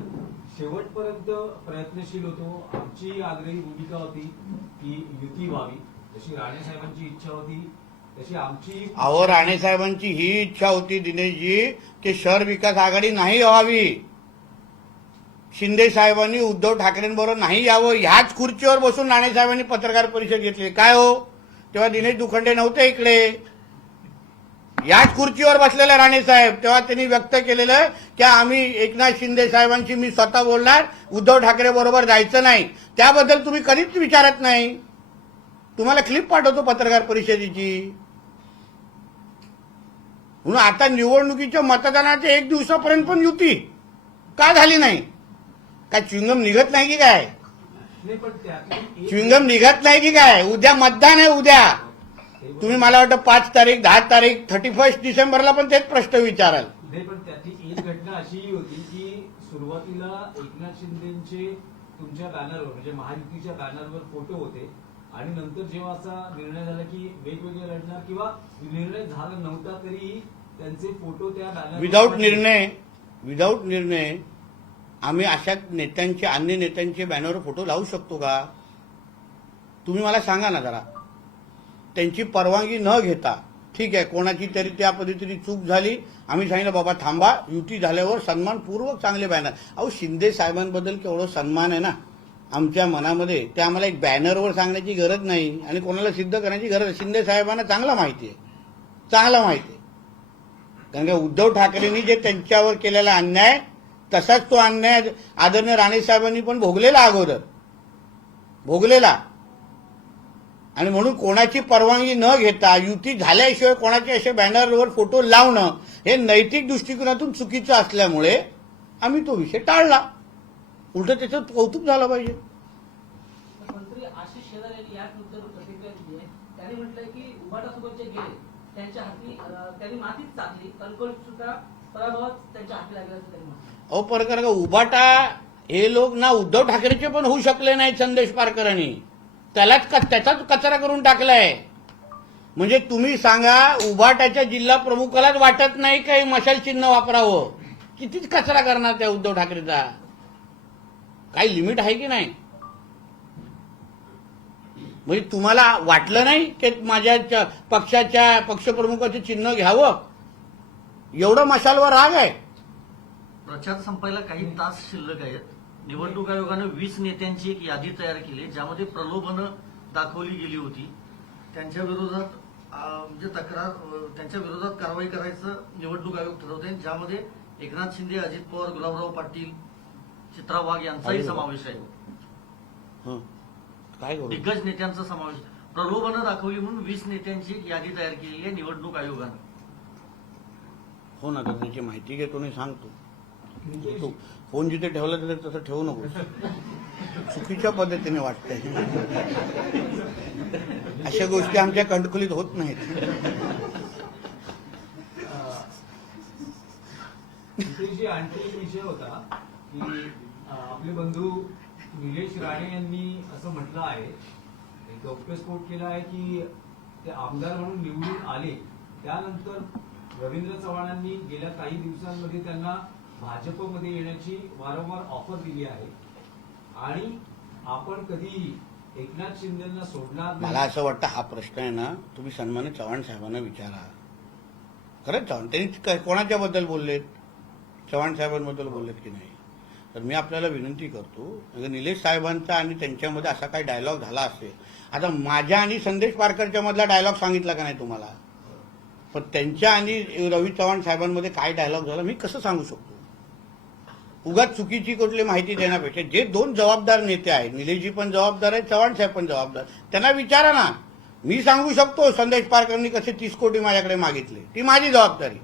शेवटपर्यंत प्रयत्नशील होतो. आमची आग्रही भूमिका होती की युती व्हावी, जशी राणे साहेबांची इच्छा होती तशी आमची. अहो, राणे साहेबांची ही इच्छा होती दिनेशजी की शहर विकास आघाडी नाही व्हावी. शिंदे साहेबांनी उद्धव ठाकरेंबरोबर नाही यावं. ह्याच खुर्चीवर बसून राणे साहेबांनी पत्रकार परिषद घेतली. काय हो, तेव्हा दिनेश दुखंडे नव्हते इकडे. याच खुर्चीवर बसलेले राणे साहेब, तेव्हा त्यांनी व्यक्त केलेलं की आम्ही एकनाथ शिंदे साहेबांशी मी स्वतः बोलणार, उद्धव ठाकरे बरोबर जायचं नाही. त्याबद्दल तुम्ही कधीच विचारत नाही. तुम्हाला क्लिप पाठवतो पत्रकार परिषदेची. म्हणून आता निवडणुकीच्या मतदानाच्या 1 दिवसापर्यंत पण युती का झाली नाही? काय च्युइंगम निघत नाही की काय? च्युइंगम निघत नाही की काय? उद्या मतदान आहे. तुम्ही मला वाटतं 5 तारीख 10 तारीख 31 डिसेंबरला पण तेच प्रश्न विचाराल. नाही, पण त्याची एक घटना अशीही होती की सुरुवातीला एकनाथ शिंदेचे तुमच्या बॅनरवर म्हणजे महायुतीच्या बॅनरवर फोटो होते आणि नंतर जेव्हा असा निर्णय झाला की वेगवेगळे लढणार किंवा निर्णय झाला नव्हता तरी त्यांचे फोटो त्या बॅनर विदाऊट निर्णय आम्ही अशा नेत्यांचे अन्य नेत्यांचे बॅनरवर फोटो लावू शकतो का? तुम्ही मला सांगा ना जरा. त्यांची परवानगी न घेता ठीक आहे, कोणाची तरी त्या पद्धतीने चूक झाली, आम्ही सांगितलं बाबा थांबा, युती झाल्यावर सन्मानपूर्वक चांगले बॅनर. अहो शिंदे साहेबांबद्दल केवढं सन्मान आहे ना आमच्या मनामध्ये, ते आम्हाला एक बॅनरवर सांगण्याची गरज नाही आणि कोणाला सिद्ध करण्याची गरज. शिंदे साहेबांना चांगला माहिती आहे. कारण का उद्धव ठाकरेंनी जे त्यांच्यावर केलेला अन्याय तसाच तो अन्याय आदरणीय राणे साहेबांनी पण भोगलेला आणि म्हणून कोणाची परवानगी न घेता युती झाल्याशिवाय कोणाचे असे बॅनरवर फोटो लावणं हे नैतिक दृष्टिकोनातून चुकीचं असल्यामुळे आम्ही तो विषय टाळला. उलट त्याचं कौतुक झालं पाहिजे. मंत्री आशिष शेलार यांनी या मुद्द्यावर प्रतिक्रिया दिली आहे. त्यांनी म्हटलंय की उभाटासोबत जे गेले त्यांच्या हाती त्यांनी मातीच टाकली, कणकवलीत सुद्धा पराभवात त्यांच्या हाती लागला असं त्यांनी म्हटलं. अहो परकर का उबाटा हे लोक ना उद्धव ठाकरेचे पण होऊ शकले नाहीत. संदेश पारकरांनी त्याचाच कचरा करून टाकलाय. म्हणजे तुम्ही सांगा उबाटाच्या जिल्हा प्रमुखालाच वाटत नाही काही मशाल चिन्ह वापरावं, कितीच कचरा करणार त्या उद्धव ठाकरेचा. काही लिमिट आहे की नाही? म्हणजे तुम्हाला वाटलं नाही की माझ्या पक्षाच्या पक्षप्रमुखाचे चिन्ह घ्यावं? एवढं मशालवर राग आहे. प्रचार संपायला काही तास शिल्लक आहेत. निवडणूक आयोगानं 20 नेत्यांची एक यादी तयार केली ज्यामध्ये प्रलोभनं दाखवली गेली होती. त्यांच्या विरोधात म्हणजे त्यांच्या विरोधात कारवाई करायचं निवडणूक आयोग ठरवते, ज्यामध्ये एकनाथ शिंदे, अजित पवार, गुलाबराव पाटील, चित्रा वाघ यांचाही समावेश आहे. काय करू? दिग्गज नेत्यांचा समावेश. प्रलोभनं दाखवली म्हणून 20 नेत्यांची एक यादी तयार केलेली आहे निवडणूक आयोगानं. हो ना, तर त्याची माहिती घेतो आणि सांगतो. तू फोन जिथे ठेवला तिथे तसं ठेवू नको, चुकीच्या पद्धतीने वाटतंय. अशा गोष्टी आमच्या कंटकुलीत होत नाहीत. जी आणखी एक विषय होता की आपले बंधू निलेश राणे यांनी असं म्हटलं आहे, एक गौप्यस्फोट केला आहे की ते आमदार म्हणून निवडून आले त्यानंतर रवींद्र चव्हाणांनी गेल्या काही दिवसांमध्ये त्यांना भाजपमध्ये येण्याची वारंवार ऑफर दिली आहे आणि आपण कधी एकनाथ शिंदेना सोडणार मला नाही. असं वाटतं हा प्रश्न आहे ना तुम्ही सन्मान्य चव्हाण साहेबांना विचारा. खरंच चव्हाण त्यांनी कोणाच्या बद्दल बोललेत? चव्हाण साहेबांबद्दल बोललेत की नाही? तर मी आपल्याला विनंती करतो, निलेश साहेबांचा आणि त्यांच्यामध्ये असा काही डायलॉग झाला असेल. आता माझ्या आणि संदेश पारकरच्या मधला डायलॉग सांगितला का नाही तुम्हाला? पण त्यांच्या आणि रवी चव्हाण साहेबांमध्ये काय डायलॉग झाला मी कसं सांगू शकतो? उगाच चुकीची कुठली माहिती देण्यापेक्षा जे 2 जबाबदार नेते आहेत, निलेशजी पण जबाबदार आहेत, चव्हाण साहेब पण जबाबदार, त्यांना विचारा ना. मी सांगू शकतो संदेश पारकरांनी कसे 30 कोटी माझ्याकडे मागितले, ती माझी जबाबदारी.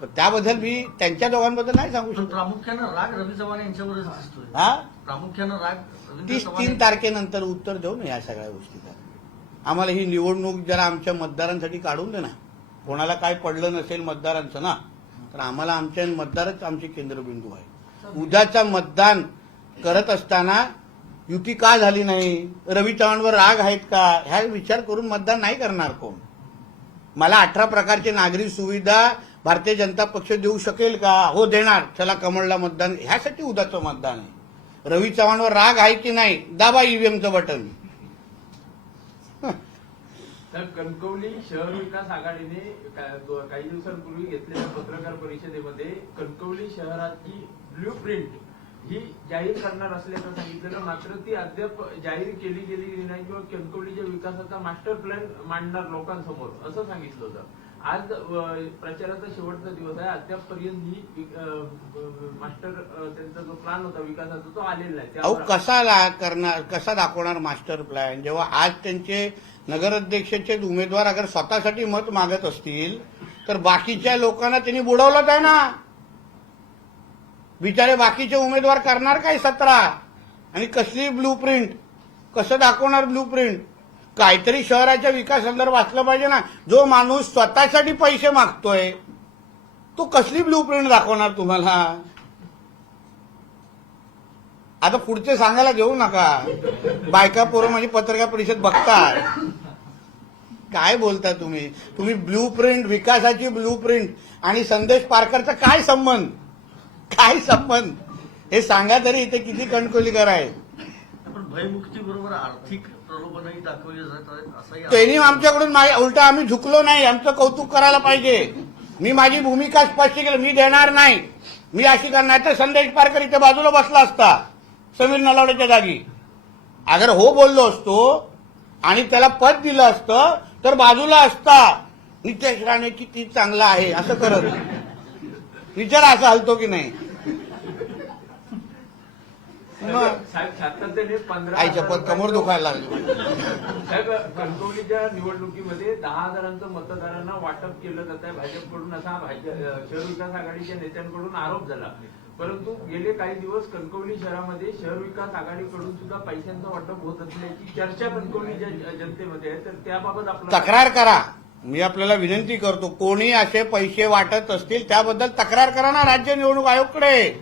पण त्याबद्दल मी त्यांच्या दोघांबद्दल नाही सांगू पण शकतो. प्रामुख्यानं राग रवी चव्हाण यांच्यावरच दिसतोय. हा, प्रामुख्यानं राग रवींद्र 3 चव्हाण तारखेनंतर उत्तर देऊ ना या सगळ्या गोष्टीचा. आम्हाला ही निवडणूक जरा आमच्या मतदारांसाठी काढून दे ना. कोणाला काय पडलं नसेल मतदारांचं ना, तर आम्हाला आमच्या मतदारच आमचे केंद्रबिंदू आहे. उद्याचा मतदान करत असताना युती का झाली नाही, रवी चव्हाणवर राग आहेत का, ह्या विचार करून मतदान नाही करणार कोण. मला 18 प्रकारचे नागरी सुविधा भारतीय जनता पक्ष देऊ शकेल का? हो देणार. चला कमळला मतदान. ह्यासाठी उद्याचं मतदान आहे. रवी चव्हाणवर राग आहे की नाही, दाबा ईव्हीएमचं बटन. तर कणकवली शहर विकास आघाडीने काही दिवसांपूर्वी घेतलेल्या पत्रकार परिषदेमध्ये कणकवली शहराची ब्ल्यूप्रिंट ही जाहीर करणार असल्याचं सांगितलेलं, मात्र ती अद्याप जाहीर केली गेली नाही किंवा कणकवलीच्या विकासाचा मास्टर प्लॅन मांडणार लोकांसमोर असं सांगितलं होतं. आज प्रचाराचा शेवटचा दिवस आहे, अद्यापपर्यंत ही मास्टर त्यांचा जो प्लॅन होता विकासाचा तो आलेला नाही. अहो कसा दाखवणार मास्टर प्लॅन, जेव्हा आज त्यांचे नगराध्यक्षाचे उमेदवार अगर स्वतःसाठी मत मागत असतील तर बाकीच्या लोकांना त्यांनी बुडवलंच आहे ना. बिचारे बाकीचे उमेदवार करणार काय 17 आणि कसली ब्लूप्रिंट, कसं दाखवणार ब्लूप्रिंट? काहीतरी शहराच्या विकासासंदर्भात असलं पाहिजे ना. जो माणूस स्वतःसाठी पैसे मागतोय तो कसली ब्लूप्रिंट दाखवणार तुम्हाला. आता पुढचे सांगायला घेऊ नका. बायका पोरं माझी पत्रकार परिषद बघतात. काय बोलता तुम्ही. तुम्ही ब्लूप्रिंट, विकासाची ब्लूप्रिंट आणि संदेश पारकरचा काय संबंध, काय संबंध हे सांगा तरी. इथे किती कणकोलीकर आहे. पण भयमुक्ती बरोबर आर्थिक प्रलोभनही दाखवले जातात असंही त्यांनी आमच्याकडून उलट आम्ही झुकलो नाही. आमचं कौतुक करायला पाहिजे. मी माझी भूमिका स्पष्ट केली. मी देणार नाही, मी अशी करणार. तर संदेश पारकर इथे बाजूला बसला असता समीर नलावडेच्या जागी. अगर हो बोललो असतो आणि त्याला पद दिलं असतं तर बाजूला असता. नितेश राणे किती चांगला आहे असं करत. विचार असा हलतो की नाही. मग साहेब सातत्याने 15 आई शपथ कमर दुखायला लागली. साहेब कणकवलीच्या निवडणुकीमध्ये 10,000 मतदारांना वाटप केलं जात आहे भाजपकडून, असा शहर विकास आघाडीच्या नेत्यांकडून आरोप झाला. परंतु गेले काही दिवस कणकवली शहरामध्ये शहर विकास आघाडीकडून सुद्धा पैशांचं वाटप होत असल्याची चर्चा कणकवलीच्या जनतेमध्ये आहे. तर त्याबाबत आपलं तक्रार करा. मी आपल्याला विनंती करतो, कोणी असे पैसे वाटत असतील त्याबद्दल तक्रार करा ना राज्य निवडणूक आयोगकडे.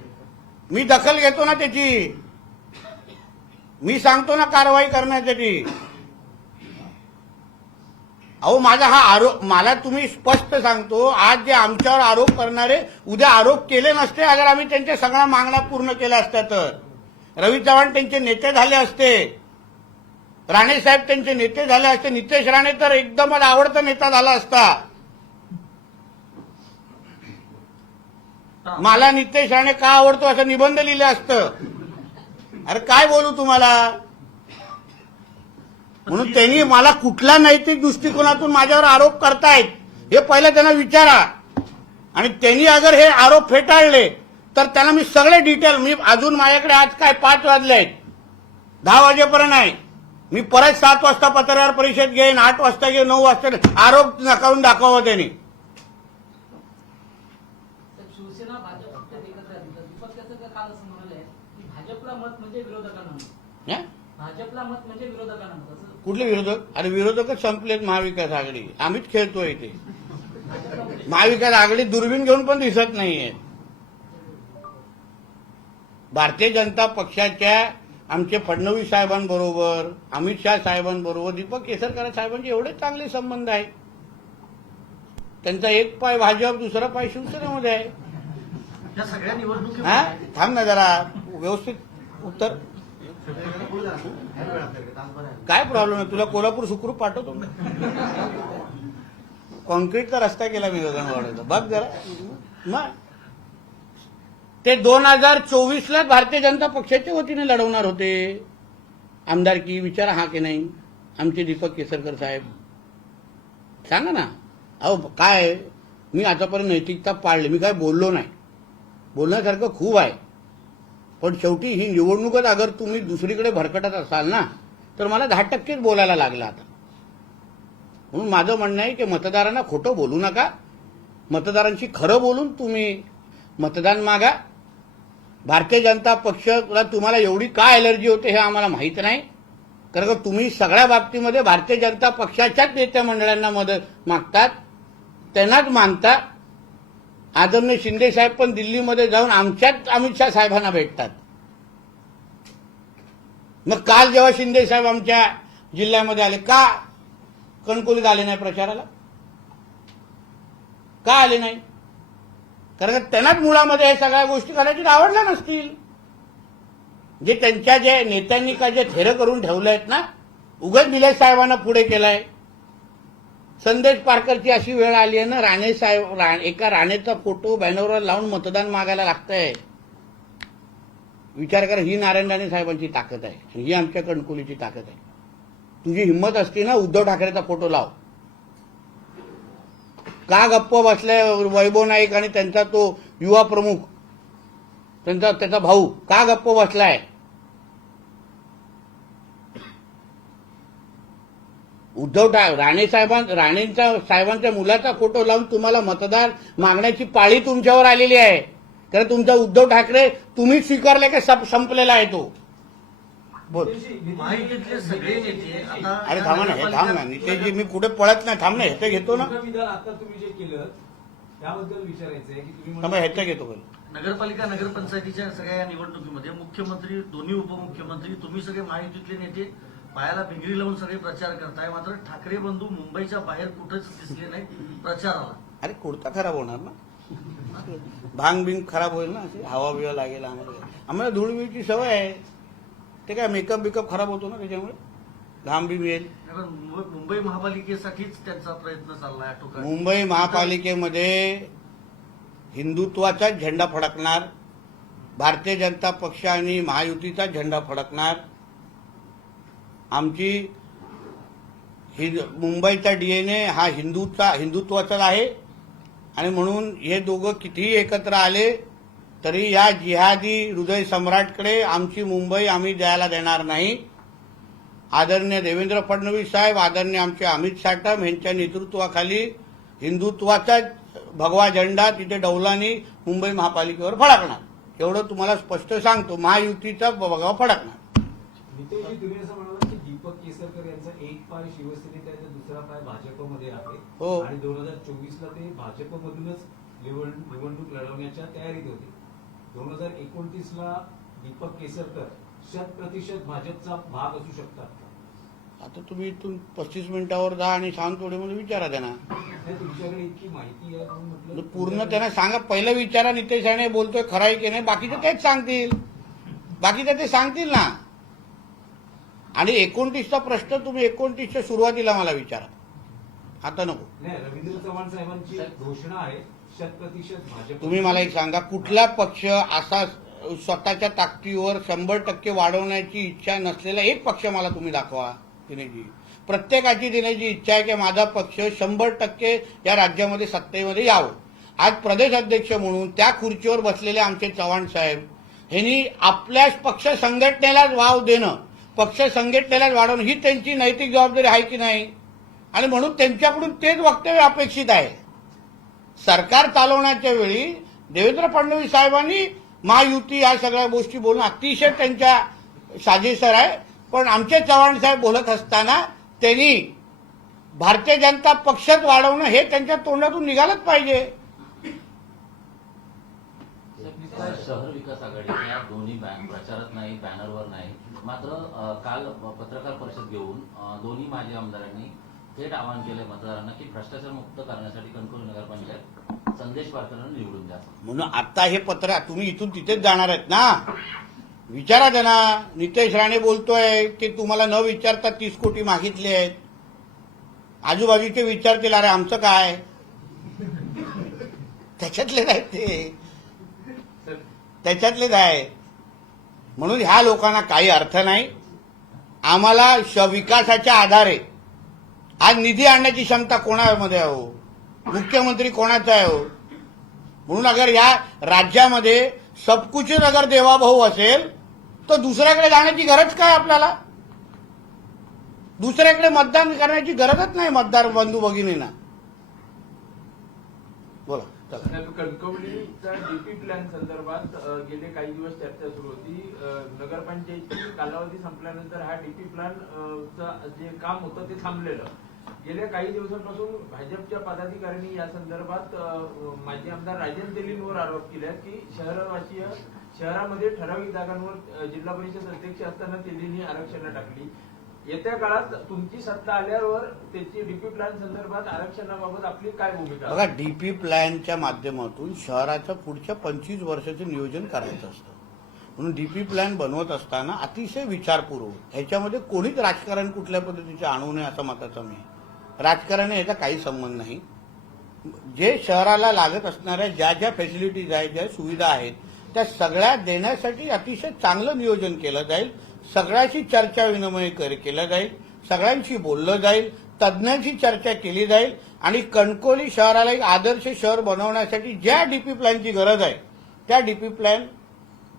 मी दखल घेतो ना त्याची. मी सांगतो ना कारवाई करण्यासाठी. अहो माझा हा आरोप, मला तुम्ही स्पष्ट सांगतो, आज जे आमच्यावर आरोप करणारे उद्या आरोप केले नसते अगर आम्ही त्यांच्या सगळ्या मागण्या पूर्ण केल्या असत्या तर. रवी चव्हाण त्यांचे नेते झाले असते, राणे साहेब त्यांचे नेते झाले असते. नितेश राणे तर एकदमच आवडता नेता झाला असता. मला नितेश राणे का आवडतो असं निबंध लिहिलं असतं. अरे काय बोलू तुम्हाला. म्हणून त्यांनी मला कुठल्या नैतिक दृष्टिकोनातून माझ्यावर आरोप करतायत हे पहिलं त्यांना विचारा. आणि त्यांनी अगर हे आरोप फेटाळले तर त्यांना मी सगळे डिटेल, मी अजून माझ्याकडे आज काय 5 वाजले आहेत, 10 वाजेपर्यंत आहे. मी परत 7 वाजता पत्रकार परिषद घेईन, 8 वाजता घेईन, 9 वाजता आरोप नकारून दाखवावं त्यांनी. शिवसेना भाजप फक्त एकत्र आहे. दीपक केसरकर काल असं म्हणाले की भाजपला मत म्हणजे विरोधकांना मत, हं? भाजपला मत म्हणजे विरोधकांना मत. असं कुठले विरोधक. अरे विरोधकच संपलेत. महाविकास आघाडी आम्हीच खेळतोय इथे. महाविकास आघाडी दुर्बीण घेऊन पण दिसत नाहीये. भारतीय जनता पक्षाच्या आमचे फडणवीस साहेबांबरोबर, अमित शाह साहेबांबरोबर, दीपक केसरकर साहेबांचे एवढे चांगले संबंध आहेत. त्यांचा एक पाय भाजप, दुसरा पाय शिवसेनेमध्ये आहे. या सगळ्या हा निवडणुकीमध्ये थांब ना जरा, व्यवस्थित उत्तर. काय प्रॉब्लेम आहे तुला. कोल्हापूर सुखरूप पाठवतो. कॉन्क्रीटचा रस्ता केला मी गगनबावड्याचा, बघ जरा. मग ते 2024ला भारतीय जनता पक्षाच्या वतीने लढवणार होते आमदारकी. विचारा हा की नाही आमचे दीपक केसरकर साहेब. सांगा ना. अहो काय, मी आतापर्यंत नैतिकता पाळली. मी काय बोललो नाही. बोलण्यासारखं खूप आहे. पण शेवटी ही निवडणूकच अगर तुम्ही दुसरीकडे भरकटत असाल ना तर मला 10%च बोलायला लागला आता. म्हणून माझं म्हणणं आहे की मतदारांना खोटं बोलू नका. मतदारांशी खरं बोलून तुम्ही मतदान मागा. भारतीय जनता पक्षाला तुम्हाला एवढी काय एलर्जी होते हे आम्हाला माहीत नाही. कारण का तुम्ही सगळ्या बाबतीमध्ये भारतीय जनता पक्षाच्याच नेत्या मंडळांना मदत मागतात, त्यांनाच मानता. आदरणीय शिंदे साहेब पण दिल्लीमध्ये जाऊन आमच्याच अमित शाह साहेबांना भेटतात. मग काल जेव्हा शिंदे साहेब आमच्या जिल्ह्यामध्ये आले, का कणकवलीत आले नाही प्रचाराला. का आले नाही. कारण त्यांनाच मुळामध्ये हे सगळ्या गोष्टी कदाचित आवडल्या नसतील. जे त्यांच्या जे नेत्यांनी का जे थेरं करून ठेवले आहेत ना, उगाच निलेश साहेबांना पुढे केलंय. संदेश पारकरची अशी वेळ आली आहे ना, राणे साहेब एका राणेचा फोटो बॅनरवर लावून मतदान मागायला लागतंय. विचार करा, ही नारायण राणे साहेबांची ताकद आहे आणि ही आमच्या कणकवलीची ताकद आहे. तुझी हिंमत असते ना, उद्धव ठाकरेचा फोटो लाव. का गप्प बसलाय वैभव नाईक आणि त्यांचा तो युवा प्रमुख, त्याचा भाऊ का गप्प बसलाय. उद्धव राणे साहेबांच्या मुलाचा फोटो लावून तुम्हाला मतदार मागण्याची पाळी तुमच्यावर आलेली आहे. कारण तुमचा उद्धव ठाकरे तुम्ही स्वीकारले का संपलेला आहे तो. बोल. महायुतीतले सगळे नेते आता अरे थांबा ना, हे थांब ना नितेशजी, मी पुढे पळत नाही, थांब ना, ह्याचं घेतो ना, तुमचं विधान आता तुम्ही जे केलं त्याबद्दल विचारायचं आहे की तुम्ही थांबा, ह्याचं घेतो पहिले. नगरपालिका नगरपंचायतीच्या सगळ्या या निवडणुकीमध्ये मुख्यमंत्री, दोन्ही उपमुख्यमंत्री, तुम्ही सगळे महायुतीतले नेते पायाला भिंगरी लावून सगळे प्रचार करताय, मात्र ठाकरे बंधू मुंबईच्या बाहेर कुठेच दिसले नाही प्रचाराला. अरे कुर्ता खराब होणार ना, भांग बिंग खराब होईल ना, अशी हवा बिवा लागेल आम्हाला धूळविळची सवय आहे, ते काय मेकअप बिकअप खराब होतो ना त्याच्यामुळे, घाम बी येईल. कारण मुंबई महापालिकेसाठीच त्यांचा प्रयत्न चाललाय टोका. मुंबई महापालिकेमध्ये हिंदुत्वाचा झेंडा फडकणार, भारतीय जनता पक्ष आणि महायुतीचा झेंडा फडकणार. आमची मुंबईचा डीएनए हा हिंदुत्वाचा आहे आणि म्हणून हे दोघं कितीही एकत्र आले तरी या जिहादी हृदय सम्राटकडे आमची मुंबई आम्ही द्यायला देणार नाही. आदरणीय देवेंद्र फडणवीस साहेब, आदरणीय आमचे अमित साटम यांच्या नेतृत्वाखाली हिंदुत्वाचा भगवा झेंडा तिथे डौलानी मुंबई महापालिकेवर फडकणार, एवढं तुम्हाला स्पष्ट सांगतो. महायुतीचा भगवा फडकणार. नितेशजी, तुम्ही असं म्हणालात की दीपक केसरकर यांचा एक पाय शिवसेनेत आहे तर दुसरा पाय भाजपमध्ये आहे हो. आणि 2024ला ते भाजपमधूनच निवडणूक लढवण्याच्या तयारीत होते. 2029ला दीपक केसरकर 100% भाजपचा भाग असू शकतात का? आता तुम्ही इथून 35 मिनिटावर जा आणि सावंतवाडीमध्ये विचारा त्यांना, नाही, तुमच्याकडे इतकी माहिती आहे म्हणून म्हटलं पूर्ण त्यांना सांगा. पहिलं विचारा नितेश राणे बोलतोय खरं आहे की नाही, बाकीचं तेच सांगतील, बाकीचं ते सांगतील ना. आणि 29चा प्रश्न तुम्ही 29च्या सुरुवातीला मला विचारा, आता नको. नाही, रवींद्र चव्हाण साहेबांची घोषणा आहे 100% भाजप. तुम्ही मला एक सांगा, कुठला पक्ष असा स्वतःच्या ताकदीवर 100% वाढवण्याची इच्छा नसलेला एक पक्ष मला तुम्ही दाखवा. दिनेशजी, प्रत्येकाची दिनेशजी इच्छा आहे की माझा पक्ष 100% या राज्यामध्ये सत्तेमध्ये यावं. आज प्रदेश अध्यक्ष म्हणून त्या खुर्चीवर बसलेले आमचे चव्हाण साहेब यांनी आपल्या पक्ष संघटनेलाच वाव देणं, पक्ष संघटनेलाच वाढवणं ही त्यांची नैतिक जबाबदारी आहे की नाही, आणि म्हणून त्यांच्याकडून तेच वक्तव्य अपेक्षित आहे. सरकार चालवण्याच्या वेळी देवेंद्र फडणवीस साहेबांनी महायुती या सगळ्या गोष्टी बोलणं अतिशय त्यांच्या साजेसर आहे, पण आमचे चव्हाण साहेब बोलत असताना त्यांनी भारतीय जनता पक्षच वाढवणं हे त्यांच्या तोंडातून निघालंच पाहिजे. शहर विकास आघाडीच्या दोन्ही प्रचारात नाही, बॅनरवर नाही, मात्र काल पत्रकार परिषद घेऊन दोन्ही माजी आमदारांनी थेट आवाहन केले मतदारांना की भ्रष्टाचार मुक्त करण्यासाठी कणकवली नगरपंचायत संदेश पारकरांना निवडून द्या. म्हणून आता हे पत्र तुम्ही इथून तिथेच जाणार आहेत ना, विचारा त्यांना. नितेश राणे बोलतोय की तुम्हाला न विचारता 30 कोटी मागितले आहेत. आजूबाजूचे विचारतील अरे आमचं काय, त्याच्यातलेच आहेत ते, त्याच्यातलेच आहे. म्हणून ह्या लोकांना काही अर्थ नाही. आम्हाला विकासाच्या आधारे आज निधी आणण्याची क्षमता कोणामध्ये आहे हो, मुख्यमंत्री कोणाचा आहे हो. म्हणून अगर या राज्यामध्ये सबकुचच अगर देवाभाऊ असेल तर दुसऱ्याकडे जाण्याची गरज काय आपल्याला, दुसऱ्याकडे मतदान करण्याची गरजच नाही मतदार बंधू भगिनींना. बोला. कणकवलीच्या डीपी प्लॅन संदर्भात गेले काही दिवस चर्चा सुरू होती. नगरपंचायतीची कालावधी संपल्यानंतर हा डीपी प्लॅन जे काम होतं ते थांबलेलं. गेल्या काही दिवसांपासून भाजपच्या पदाधिकाऱ्यांनी या संदर्भात माजी आमदार राजन तेलींवर आरोप केले की शहरामध्ये ठराविक जागांवर जिल्हा परिषद अध्यक्ष असताना तेलींनी आरक्षणं टाकली. येत्या काळात तुमची सत्ता आल्यावर त्याची डीपी प्लॅन संदर्भात आरक्षणाबाबत आपली काय भूमिका? बघा, डीपी प्लॅनच्या माध्यमातून शहराचं पुढच्या 25 वर्षाचं नियोजन करायचं असतं. म्हणून डीपी प्लॅन बनवत असताना अतिशय विचारपूर्वक, ह्याच्यामध्ये कोणीच राजकारण कुठल्या पद्धतीचे आणू नये असं मताचा मी. राजकारण ह्याचा काही संबंध नाही. जे शहराला लागत असणाऱ्या ज्या ज्या फॅसिलिटीज आहेत, ज्या सुविधा आहेत, त्या सगळ्या देण्यासाठी अतिशय चांगलं नियोजन केलं जाईल. सगळ्याशी चर्चा विनिमय केला जाईल, सगळ्यांशी बोललं जाईल, तज्ज्ञांशी चर्चा केली जाईल आणि कणकवली शहराला एक आदर्श शहर बनवण्यासाठी ज्या डीपी प्लॅनची गरज आहे त्या डीपी प्लॅन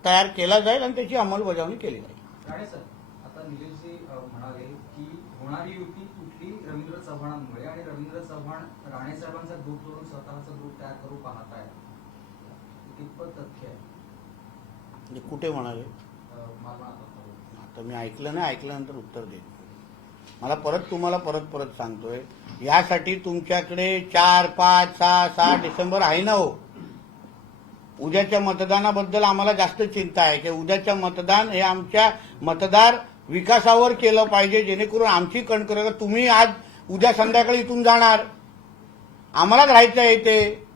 तयार केला जाईल आणि त्याची अंमलबजावणी केली जाईल. राणे सर, आता निलेशजी म्हणाले की होणारी युती कुठली रवींद्र चव्हाणांमुळे आणि रवींद्र चव्हाण राणे साहेबांचा ग्रुप सोडून स्वतःचा ग्रुप तयार करू पाहत आहे, कितपत तथ्य आहे? म्हणजे कुठे म्हणाले? मला आता आता मी ऐकलं नाही, ऐकल्यानंतर उत्तर देईन. मला तुम्हाला परत सांगतोय, यासाठी तुमच्याकडे 4, 5, 6, 7 डिसेंबर आहे ना हो. उद्याच्या मतदानाबद्दल आम्हाला जास्त चिंता आहे की उद्याच्या मतदान हे आमच्या मतदार विकासावर केलं पाहिजे, जेणेकरून आमची कणकर. तुम्ही आज उद्या संध्याकाळी इथून जाणार, आम्हालाच राहायचं आहे इथे,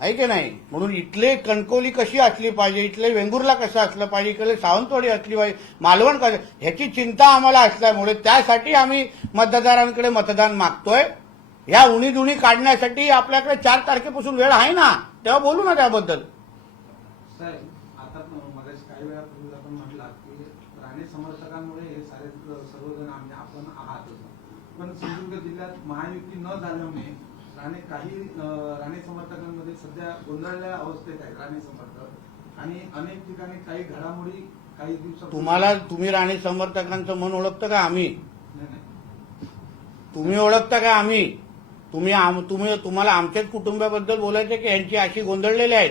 आहे की नाही. म्हणून इथले कणकवली कशी असली पाहिजे, इथले वेंगुर्ला कसं असलं पाहिजे, इकडे सावंतवाडी असली पाहिजे, मालवण कसं, ह्याची चिंता आम्हाला असल्यामुळे त्यासाठी आम्ही मतदारांकडे मतदान मागतोय. या उणीधुणी काढण्यासाठी आपल्याकडे 4 तारखेपासून वेळ आहे ना, तेव्हा बोलू ना त्याबद्दल. साहेब, आता मगाशी काही वेळापूर्वी आपण म्हटलात की राणे समर्थकांमुळे हे सारे सर्वजण आपण आहातच, पण सिंधुदुर्ग जिल्ह्यात महायुती न झाल्यामुळे राणे समर्थकांमध्ये सध्या गोंधळलेल्या अवस्थेत आहेत राणे समर्थक, आणि अनेक ठिकाणी काही घडामोडी काही दिवसात. तुम्ही राणे समर्थकांचं मन ओळखतं का आम्ही? नाही. तुम्ही ओळखता का आम्ही? तुम्हाला आमच्याच कुटुंबाबद्दल बोलायचं की यांची अशी गोंधळलेली आहेत,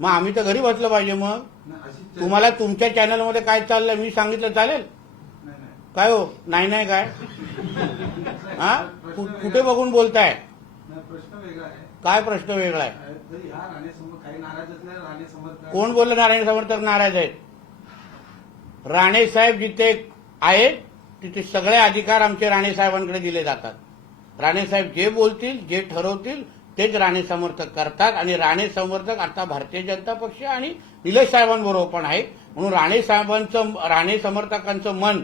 मग आम्ही तर घरी बसलं पाहिजे. मग तुम्हाला तुमच्या चॅनलमध्ये काय चाललंय मी सांगितलं चालेल काय हो? नाही काय हा, कुठे बघून बोलताय? प्रश्न वेगळा आहे. काय प्रश्न वेगळा आहे? काही नाराज असल्या राणे समर्थक. कोण बोललं राणे समर्थक नाराज आहेत? राणे साहेब जिथे आहेत तिथे सगळे अधिकार आमचे राणे साहेबांकडे दिले जातात. राणे साहेब जे बोलतील, जे ठरवतील तेच राणे समर्थक करतात. आणि राणे समर्थक आता भारतीय जनता पक्ष आणि निलेश साहेबांबरोबर पण आहे. म्हणून राणे समर्थकांचं मन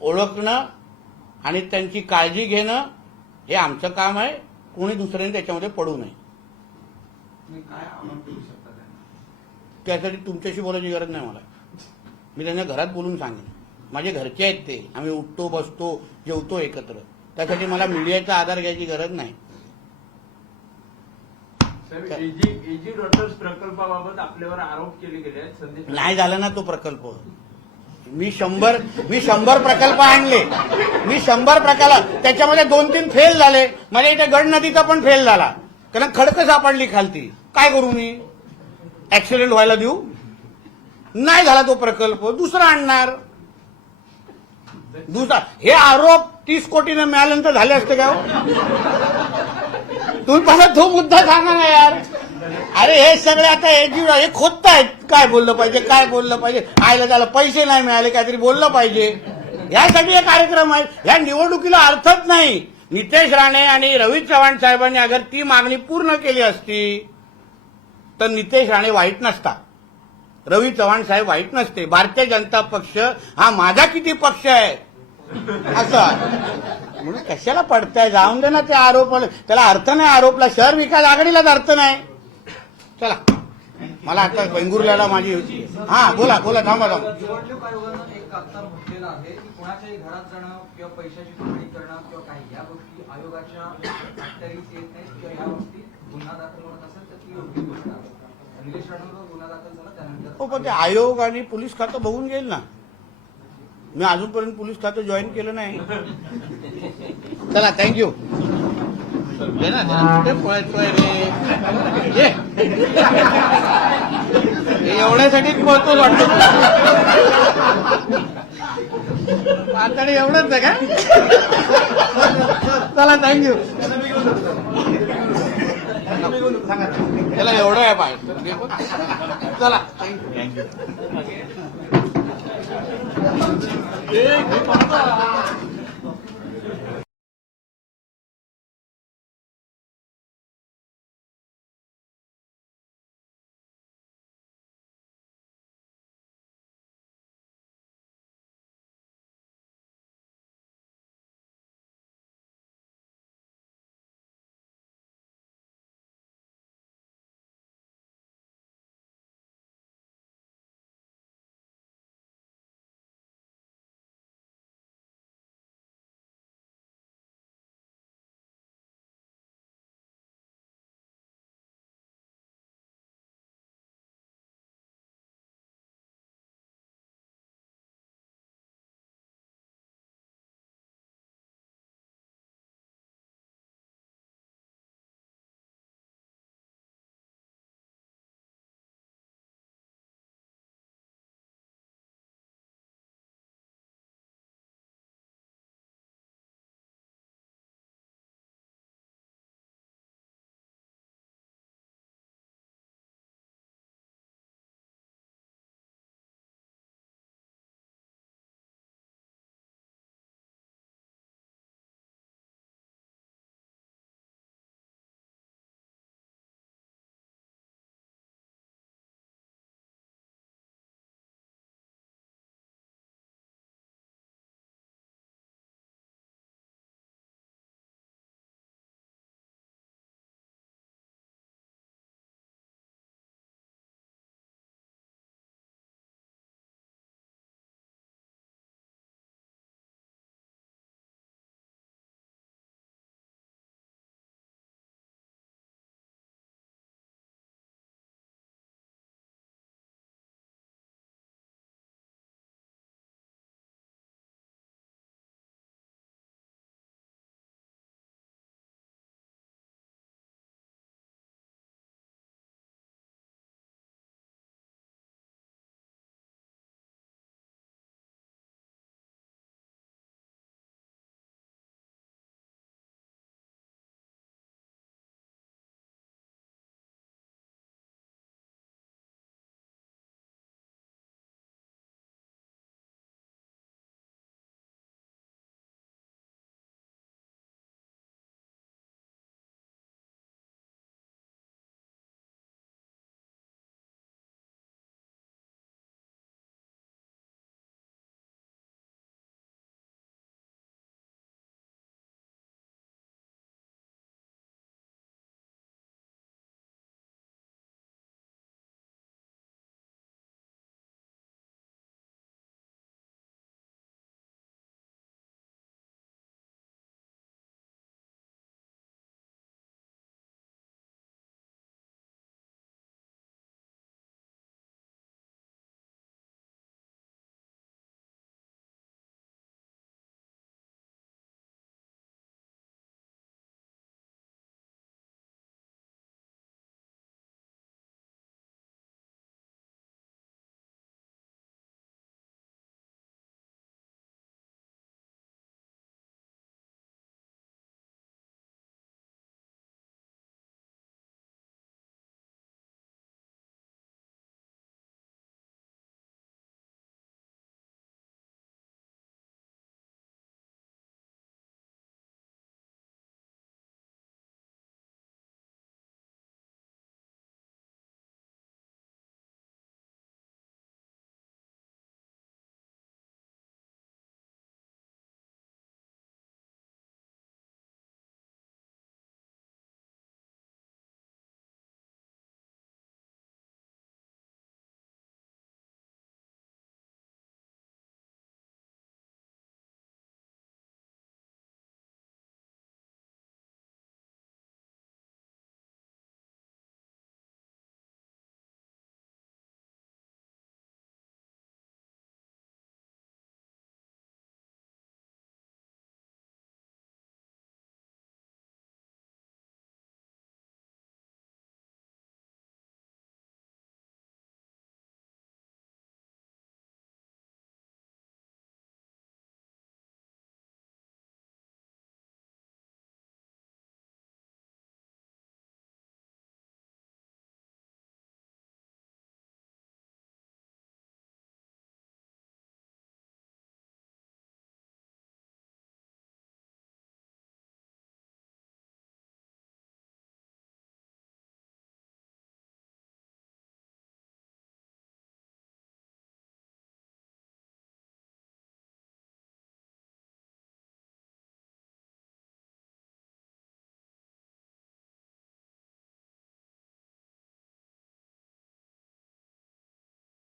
ओळखणं आणि त्यांची काळजी घेणं हे आमचं काम आहे. कोणी दुसऱ्याने त्याच्यामध्ये पडू नये. काय आव्हान करू शकता त्यांना? त्यासाठी तुमच्याशी बोलायची गरज नाही मला. मी त्यांना घरात बोलून सांगेन. माझे घरचे आहेत ते, आम्ही उठतो बसतो जेवतो एकत्र. त्यासाठी मला मीडियाचा आधार घ्यायची गरज नाही. एजी डॉटर्स प्रकल्पाबाबत आपल्यावर आरोप केले गेले आहेत. संदेश नाही झाला ना तो प्रकल्प. मी 100 प्रकल्प आणले. मी 100 प्रकल्प, त्याच्यामध्ये 2-3 फेल झाले. माझ्या इथे गड नदीचा पण फेल झाला, कारण खडकं सापडली खालती. काय करू मी? ऍक्सिडेंट व्हायला देऊ? नाही झाला तो प्रकल्प, दुसरा आणणार. हे आरोप 30 कोटीने मिळाल्यानंतर झाले असते का? तुम्ही मला तो मुद्दा सांगा ना यार. अरे हे सगळे आता हे खोदतायत. काय बोललं पाहिजे आयला त्याला पैसे नाही मिळाले, काहीतरी बोललं पाहिजे. यासाठी हे कार्यक्रम आहे. या निवडणुकीला अर्थच नाही. नितेश राणे आणि रवी चव्हाण साहेबांनी अगर ती मागणी पूर्ण केली असती तर नितेश राणे वाईट नसता, रवी चव्हाण साहेब वाईट नसते. भारतीय जनता पक्ष हा माझा किती पक्ष आहे असं. म्हणून कशाला पडताय? जाऊन दे ना ते आरोप. त्याला अर्थ नाही आरोपला. शहर विकास आघाडीलाच अर्थ नाही. चला, मला आता वेंगुर्ल्याला माझी बोला थांबा. निवडणूक आयोगानं एक आता म्हटलेलं आहे की कोणाच्याही घरात जाणं किंवा पैशाची चोरी करणं किंवा काही या गोष्टी आयोगाच्या अखत्यारीत येत नाहीत, किंवा या गोष्टी गुन्हा दाखल होत असेल तर ती योग्य गोष्ट आहे. निलेश राणेंवर गुन्हा दाखल झाला त्यानंतर. हो, पण ते आयोग आणि पोलीस खातं बघून घेईल ना. मी अजूनपर्यंत पोलीस खातं जॉईन केलं नाही. चला, थँक्यू. कुठे पळतोय रे? एवढ्यासाठीच पळतोच वाटतो. आता एवढंच आहे का? चला, थँक्यू. त्याला एवढं आहे पाहिजे. चला, थँक्यू.